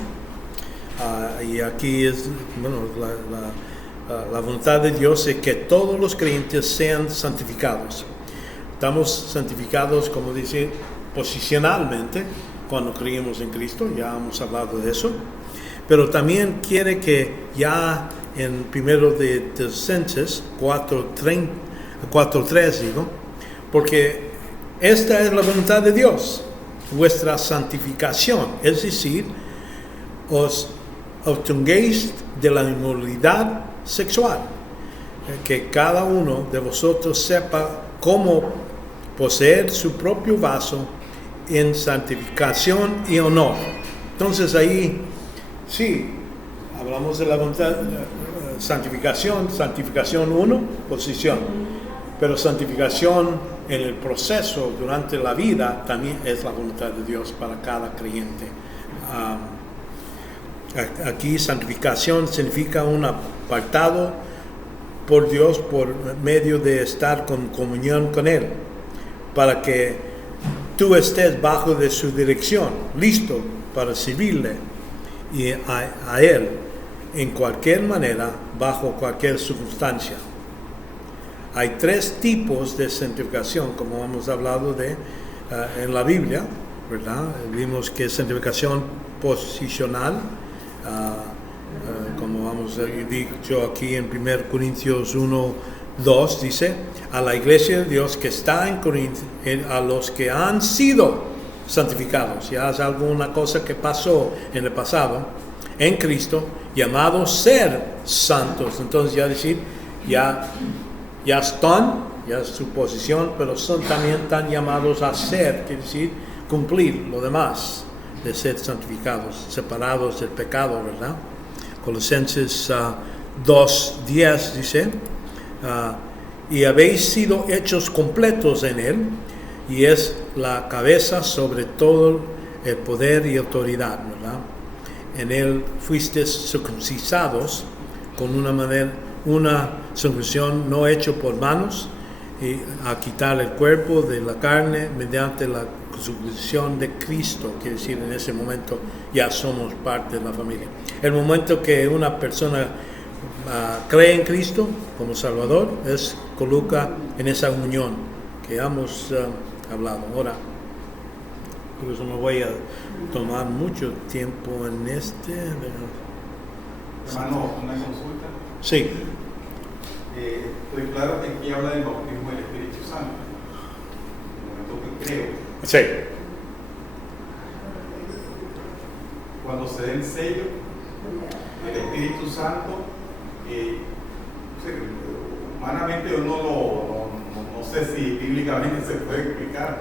Y aquí es, la voluntad de Dios es que todos los creyentes sean santificados. Estamos santificados, como dice, posicionalmente, cuando creemos en Cristo, ya hemos hablado de eso. Pero también quiere que ya en 1 de Tesalonicenses 4:3 digo, porque esta es la voluntad de Dios, vuestra santificación, es decir, os obtengáis de la inmoralidad sexual, que cada uno de vosotros sepa cómo poseer su propio vaso en santificación y honor. Entonces sí, hablamos de la voluntad, santificación 1, posición, pero santificación en el proceso durante la vida también es la voluntad de Dios para cada creyente. Aquí santificación significa un apartado por Dios por medio de estar con comunión con Él, para que tú estés bajo de su dirección, listo para servirle y a Él en cualquier manera, bajo cualquier circunstancia. Hay 3 tipos de santificación, como hemos hablado en la Biblia, ¿verdad? Vimos que santificación posicional, como hemos dicho aquí en 1 Corintios 1:2, dice, a la iglesia de Dios que está en Corinto, a los que han sido santificados, ya es alguna cosa que pasó en el pasado, en Cristo, llamados ser santos. Entonces ya decir, ya están, ya es su posición, pero también están llamados a ser, quiere decir, cumplir lo demás de ser santificados, separados del pecado, ¿verdad? Colosenses 2:10 dice, y habéis sido hechos completos en Él, y es la cabeza sobre todo el poder y autoridad, ¿verdad? En Él fuisteis circuncidados con una circuncisión no hecha por manos, y a quitar el cuerpo de la carne mediante la circuncisión de Cristo, quiere decir, en ese momento ya somos parte de la familia. El momento que una persona cree en Cristo como Salvador, coloca en esa unión que hemos hablado. Ahora, Por eso no voy a tomar mucho tiempo en este. Hermano, una consulta. Sí, Estoy claro que aquí habla del bautismo del Espíritu Santo. En el momento que creo. sí, Cuando se dé el sello del Espíritu Santo, humanamente yo no sé si bíblicamente se puede explicar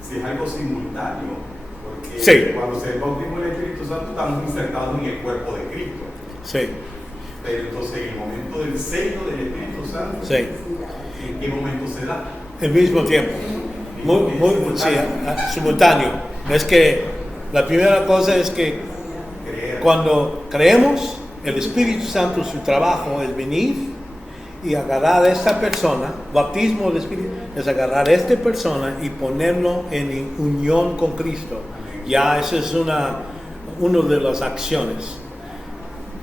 si es algo simultáneo, porque Sí. cuando se dé el bautismo del Espíritu Santo estamos insertados en el cuerpo de Cristo. sí, Pero entonces en el momento del sello del Espíritu Santo, sí. ¿en qué momento se da? Al mismo tiempo. Sí, simultáneo. Es que la primera cosa es que Creer. cuando creemos, el Espíritu Santo, su trabajo es venir y agarrar a esta persona. Bautismo del Espíritu es agarrar a esta persona y ponerlo en unión con Cristo. Ya esa es una de las acciones.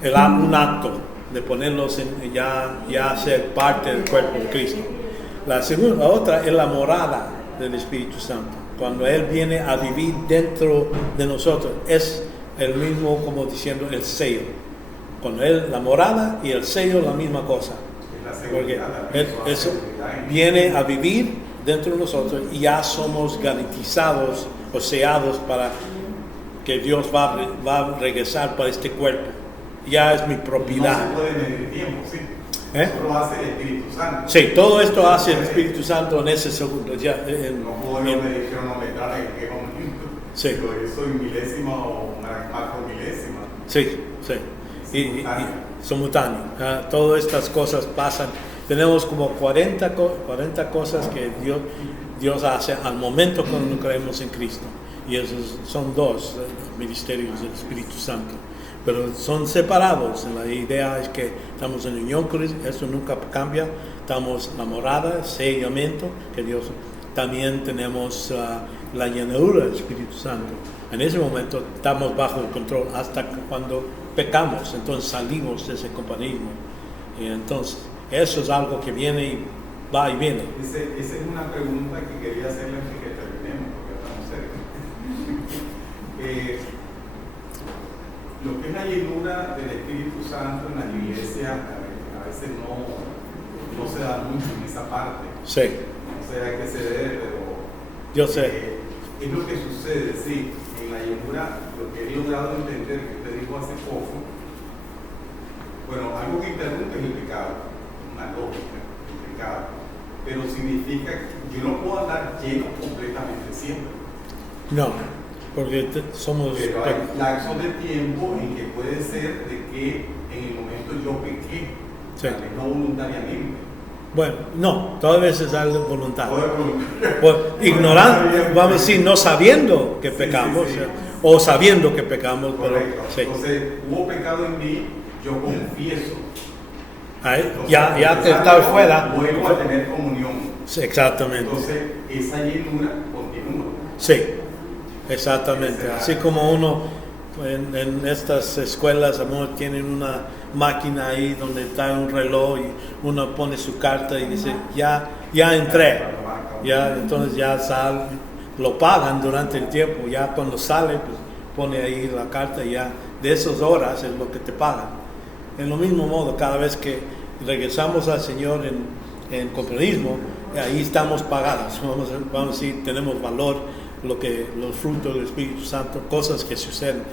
Un acto de ponerlos ya ser parte del cuerpo de Cristo. La otra es la morada del Espíritu Santo. Cuando Él viene a vivir dentro de nosotros, es el mismo, como diciendo, el sello. Cuando la morada y el sello, la misma cosa. Porque eso viene a vivir dentro de nosotros y ya somos garantizados o sellados para que Dios va a regresar para este cuerpo. Ya es mi propiedad. No se puede medir tiempo, sí. Eso lo hace el Espíritu Santo. Sí, todo esto hace el Espíritu Santo en ese segundo. No puedo yo medir cronometrar en qué momento. Sí. Pero eso en milésima o macromilésima. Sí, sí. Y simultáneo. Todas estas cosas pasan. Tenemos como 40 cosas que Dios hace al momento cuando creemos en Cristo. Y esos son dos ministerios del Espíritu Santo. Pero son separados. La idea es que estamos en unión con Cristo, eso nunca cambia. Estamos la morada, sellamiento, que Dios. También tenemos la llenadura del Espíritu Santo. En ese momento estamos bajo el control hasta cuando pecamos, entonces salimos de ese compañerismo. Y entonces eso es algo que viene y va y viene. Esa es una pregunta que quería hacerle antes que terminemos, porque estamos cerca. Lo que es la llenura del Espíritu Santo en la iglesia a veces no se da mucho en esa parte. Sí. No sé a qué se debe, pero Yo sé. es lo que sucede, sí, en la llenura, lo que he logrado entender que usted dijo hace poco. Bueno, algo que interrumpe es el pecado, una lógica, el pecado, pero significa que yo no puedo andar lleno completamente siempre. No, porque somos. Pero hay lapsos de tiempo en que puede ser de que en el momento yo pequé, Sí. tal vez no voluntariamente. Bueno, no, todas veces es algo voluntario. Todo es voluntario. Pues, ignorando, vamos a decir, no sabiendo que pecamos, sí. o sabiendo que pecamos, pero Correcto. sí. Entonces, hubo pecado en mí, yo confieso. Ahí, Entonces, ya que estaba fuera. vuelvo a tener comunión. Sí, exactamente. Entonces, esa llenura continúa. Sí, exactamente. Así como uno en estas escuelas, amor, tienen una máquina ahí donde está un reloj y uno pone su carta y dice, ya entré. Ya, entonces ya sale, lo pagan durante el tiempo. Ya cuando sale, pues pone ahí la carta y ya de esas horas es lo que te pagan. En lo mismo modo, cada vez que regresamos al Señor en compañerismo, ahí estamos pagados. Vamos a decir, tenemos valor, los frutos del Espíritu Santo, cosas que suceden,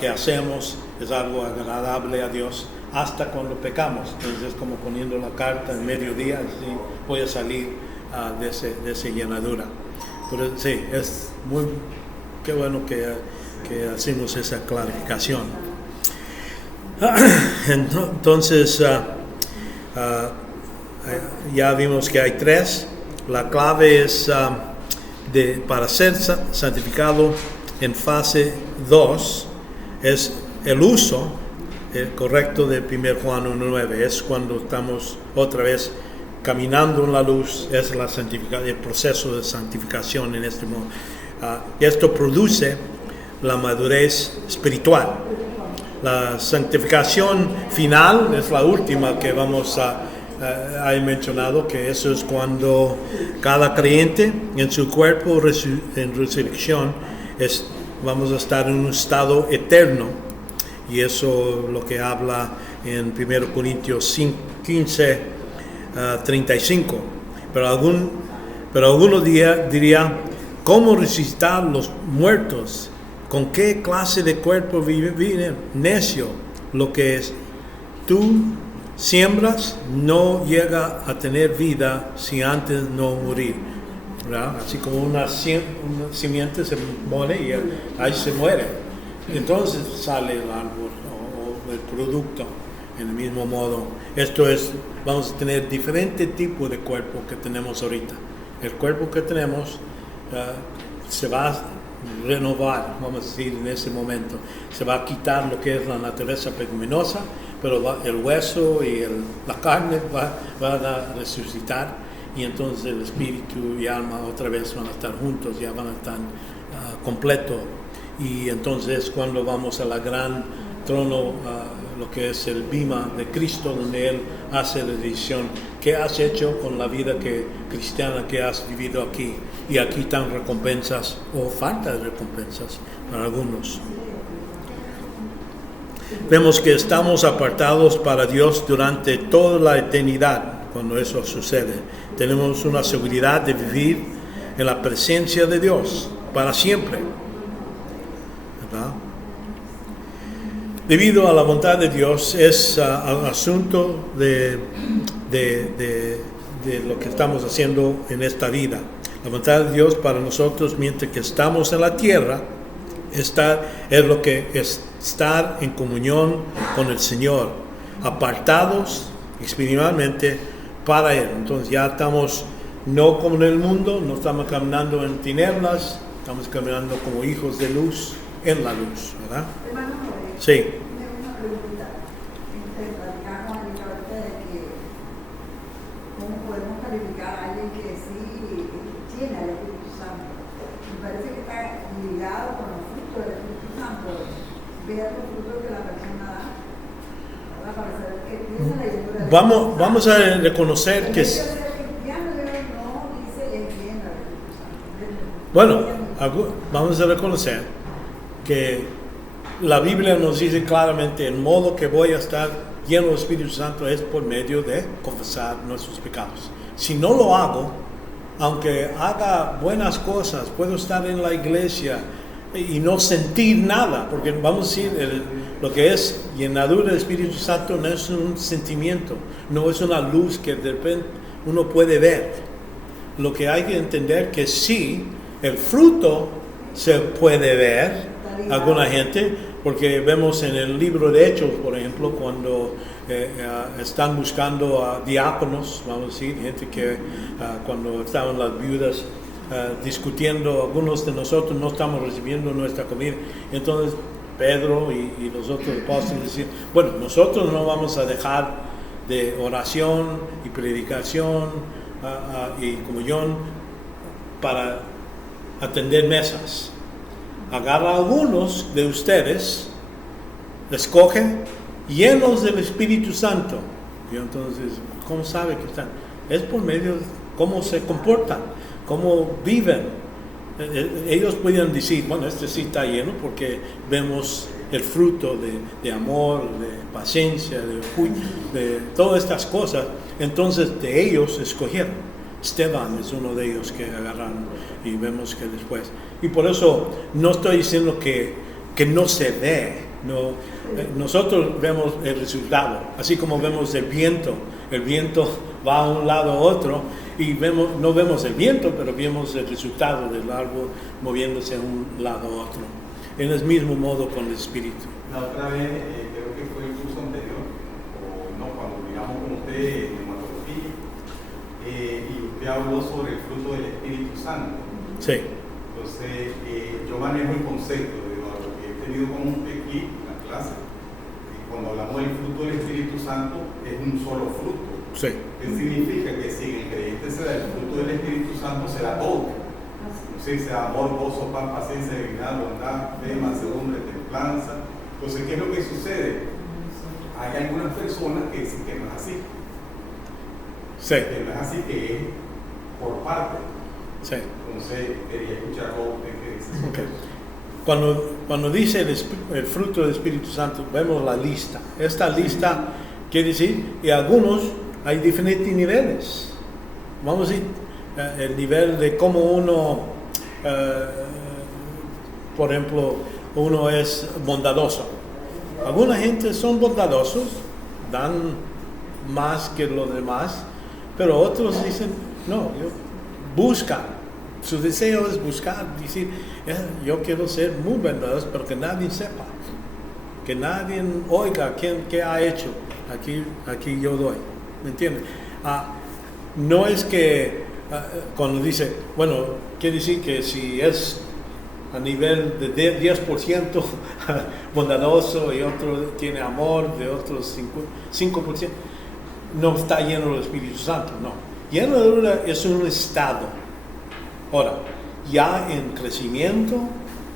que hacemos, es algo agradable a Dios, hasta cuando pecamos. Entonces es como poniendo la carta en mediodía, así voy a salir de esa llenadura. Pero sí, es qué bueno que hacemos esa clarificación. Entonces, ya vimos que hay 3. La clave es para ser santificado en fase 2, es el uso correcto de 1 Juan 1:9. Es cuando estamos otra vez caminando en la luz, es el proceso de santificación en este modo. Esto produce la madurez espiritual. La santificación final es la última que vamos a mencionado, que eso es cuando cada creyente en su cuerpo en resurrección vamos a estar en un estado eterno, y eso es lo que habla en 1 Corintios 15, 35. Pero algunos diría, ¿cómo resucitar los muertos? ¿Con qué clase de cuerpo viven? Necio, lo que es tú siembras no llega a tener vida si antes no morir, ¿verdad? Así como una simiente se pone y ahí se muere, entonces sale el árbol o el producto. En el mismo modo, esto es, vamos a tener diferentes tipos de cuerpo que tenemos ahorita. El cuerpo que tenemos se va a renovar, vamos a decir, en ese momento. Se va a quitar lo que es la naturaleza pecaminosa, pero el hueso y la carne van a resucitar, y entonces el espíritu y alma otra vez van a estar juntos, ya van a estar completos. Y entonces cuando vamos a la gran trono, lo que es el bima de Cristo, donde Él hace la decisión, ¿qué has hecho con la vida cristiana que has vivido aquí? Y aquí están recompensas o falta de recompensas para algunos. Vemos que estamos apartados para Dios durante toda la eternidad cuando eso sucede. Tenemos una seguridad de vivir en la presencia de Dios para siempre, ¿verdad? Debido a la voluntad de Dios es asunto de lo que estamos haciendo en esta vida. La voluntad de Dios para nosotros mientras que estamos en la tierra es lo que es estar en comunión con el Señor, apartados espiritualmente para Él. Entonces ya estamos no como en el mundo, no estamos caminando en tinieblas, estamos caminando como hijos de luz en la luz, ¿verdad? Hermano, Sí. tengo una pregunta. Platicamos ahorita de que cómo podemos calificar a alguien que sí tiene el Espíritu Santo. Me parece que está ligado con los frutos del Espíritu Santo. Ver los frutos que la persona da, ¿verdad? Para saber que tiene la llenura del Vamos a reconocer que... Bueno, vamos a reconocer que la Biblia nos dice claramente el modo que voy a estar lleno del Espíritu Santo es por medio de confesar nuestros pecados. Si no lo hago, aunque haga buenas cosas, puedo estar en la iglesia y no sentir nada, porque vamos a decir, lo que es llenadura del Espíritu Santo no es un sentimiento, no es una luz que de repente uno puede ver. Lo que hay que entender que sí, el fruto se puede ver, alguna gente, porque vemos en el libro de Hechos, por ejemplo, cuando están buscando a diáconos, vamos a decir, gente que cuando estaban las viudas discutiendo, algunos de nosotros no estamos recibiendo nuestra comida, entonces Pedro y los otros apóstoles decían, bueno, nosotros no vamos a dejar de oración y predicación y comunión para atender mesas. Agarra a algunos de ustedes, escoge llenos del Espíritu Santo. Y entonces, ¿cómo sabe que están? Es por medio de cómo se comportan, cómo viven. Ellos podían decir, bueno, este sí está lleno porque vemos el fruto de amor, de paciencia, de todas estas cosas. Entonces, de ellos escogieron. Esteban es uno de ellos que agarraron y vemos que después. Y por eso no estoy diciendo que no se ve. No, nosotros vemos el resultado, así como vemos el viento va a un lado a otro y no vemos el viento, pero vemos el resultado del árbol moviéndose de un lado a otro. En el mismo modo con el Espíritu. La otra vez, creo que fue el curso anterior, o no, cuando miramos con usted en hematología, y usted habló sobre el fruto del Espíritu Santo. Sí. Entonces, yo manejo el concepto de lo que he tenido con usted aquí en la clase. Y cuando hablamos del fruto del Espíritu Santo, es un solo fruto. Sí. ¿Qué significa? Que si el creyente se da el fruto del Espíritu Santo, será todo. Sí, sea amor, gozo, paz, paciencia, dignidad, bondad, fe, mansedumbre, templanza. Entonces, ¿qué es lo que sucede? Hay algunas personas que dicen que no es así. Sí. Que no es así, que es por parte. Sí. Entonces, quería escuchar algo que dice. Okay. Cuando dice el fruto del Espíritu Santo, vemos la lista. Esta lista quiere decir, y algunos hay diferentes niveles. Vamos a decir, el nivel de cómo uno, por ejemplo, uno es bondadoso. Alguna gente son bondadosos, dan más que los demás, pero otros dicen, no, buscan. Su deseo es buscar, decir, yo quiero ser muy bondadoso, pero que nadie sepa, que nadie oiga qué ha hecho, aquí yo doy, ¿me entiendes? No es que cuando dice, bueno, quiere decir que si es a nivel de 10% bondadoso y otro tiene amor, de otros 5%, no está lleno del Espíritu Santo, no. Llenadura es un estado. Ahora, ya en crecimiento,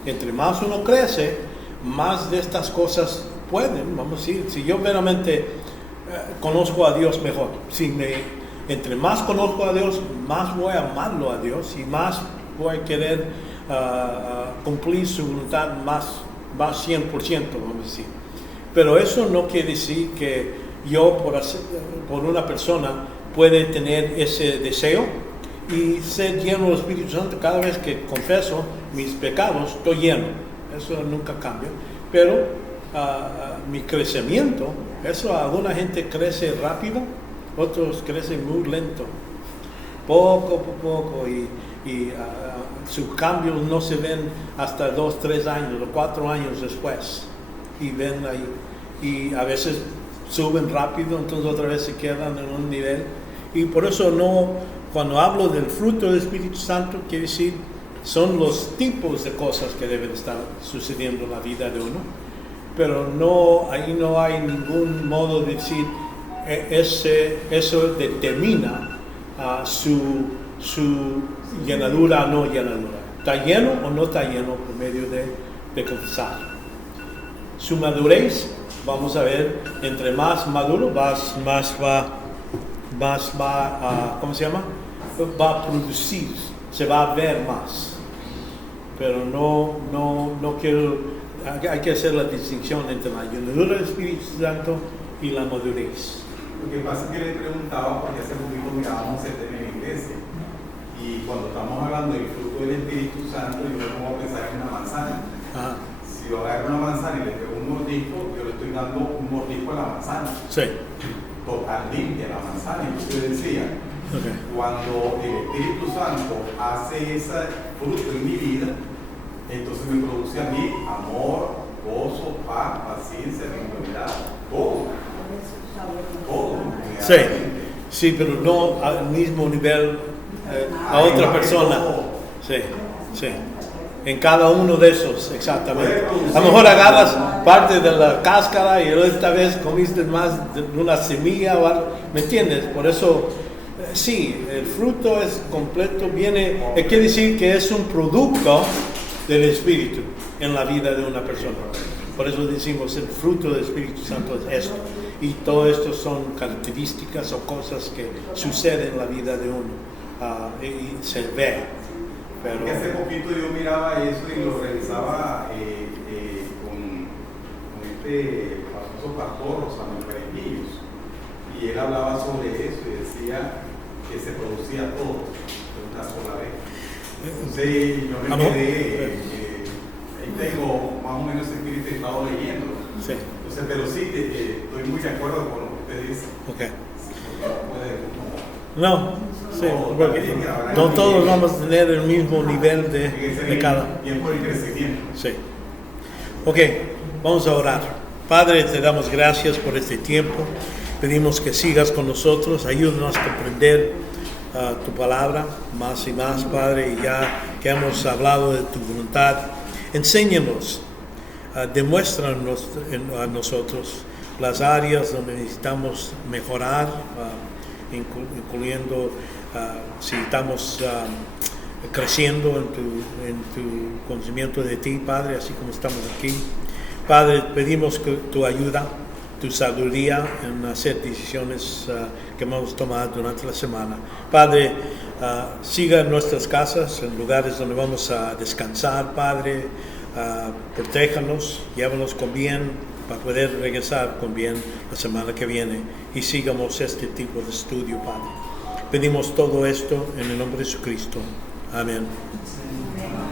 entre más uno crece, más de estas cosas pueden, vamos a decir, si yo verdaderamente conozco a Dios mejor, entre más conozco a Dios, más voy a amarlo a Dios y más voy a querer cumplir su voluntad más 100%, vamos a decir. Pero eso no quiere decir que yo por una persona puede tener ese deseo y ser lleno del Espíritu Santo. Cada vez que confeso mis pecados, estoy lleno. Eso nunca cambia. Pero mi crecimiento, eso alguna gente crece rápido, otros crecen muy lento. Poco a poco. Y sus cambios no se ven hasta 2, 3 años o 4 años después. Y ven ahí. Y a veces suben rápido, entonces otra vez se quedan en un nivel. Y por eso cuando hablo del fruto del Espíritu Santo, quiere decir, son los tipos de cosas que deben estar sucediendo en la vida de uno. Pero ahí no hay ningún modo de decir, eso determina su llenadura o no llenadura. ¿Está lleno o no está lleno por medio de confesar? Su madurez, vamos a ver, entre más maduro, más va, ¿cómo se llama? Va a producir, se va a ver más. Pero no quiero, hay que hacer la distinción entre la llenadura del Espíritu Santo y la madurez. Lo que pasa es que le preguntaba, porque hace poquito mirábamos el tema en la iglesia, y cuando estamos hablando del fruto del Espíritu Santo, yo me pongo a pensar en una manzana. Ajá. Si yo agarro una manzana y le pego un mordisco, yo le estoy dando un mordisco a la manzana. Sí. Total limpia la manzana. Y usted decía, Okay. Cuando el Espíritu Santo hace ese fruto en mi vida, entonces me produce a mí amor, gozo, paz, paciencia, tranquilidad, todo. Sí, pero no al mismo nivel a otra persona. Sí. En cada uno de esos, exactamente. A lo mejor agarras parte de la cáscara y esta vez comiste más de una semilla o algo, ¿me entiendes? Por eso, sí, el fruto es completo, quiere decir que es un producto del Espíritu en la vida de una persona. Por eso decimos, el fruto del Espíritu Santo es esto. Y todo esto son características o cosas que suceden en la vida de uno y se ve. Pero hace poquito yo miraba eso y lo revisaba con este famoso pastor Rosamel Perejillos, y él hablaba sobre eso y decía que se producía todo de una sola vez. Entonces yo me quedé, ahí tengo más o menos ese espíritu, he estado leyendo. Sí. Entonces, pero sí, estoy muy de acuerdo con lo que usted dice. Okay. No, sí, porque no todos vamos a tener el mismo nivel de cada. Tiempo de crecimiento. Sí. Ok, vamos a orar. Padre, te damos gracias por este tiempo. Pedimos que sigas con nosotros, ayúdanos a comprender tu palabra más y más, Padre, y ya que hemos hablado de tu voluntad, enséñanos, demuéstranos a nosotros las áreas donde necesitamos mejorar, incluyendo si estamos creciendo en tu conocimiento de ti, Padre, así como estamos aquí. Padre, pedimos tu ayuda, tu sabiduría en hacer decisiones que vamos a tomar durante la semana. Padre, siga en nuestras casas, en lugares donde vamos a descansar, Padre. protéjanos, llévanos con bien para poder regresar con bien la semana que viene y sigamos este tipo de estudio, Padre. Pedimos todo esto en el nombre de Jesucristo. Amén. Amén.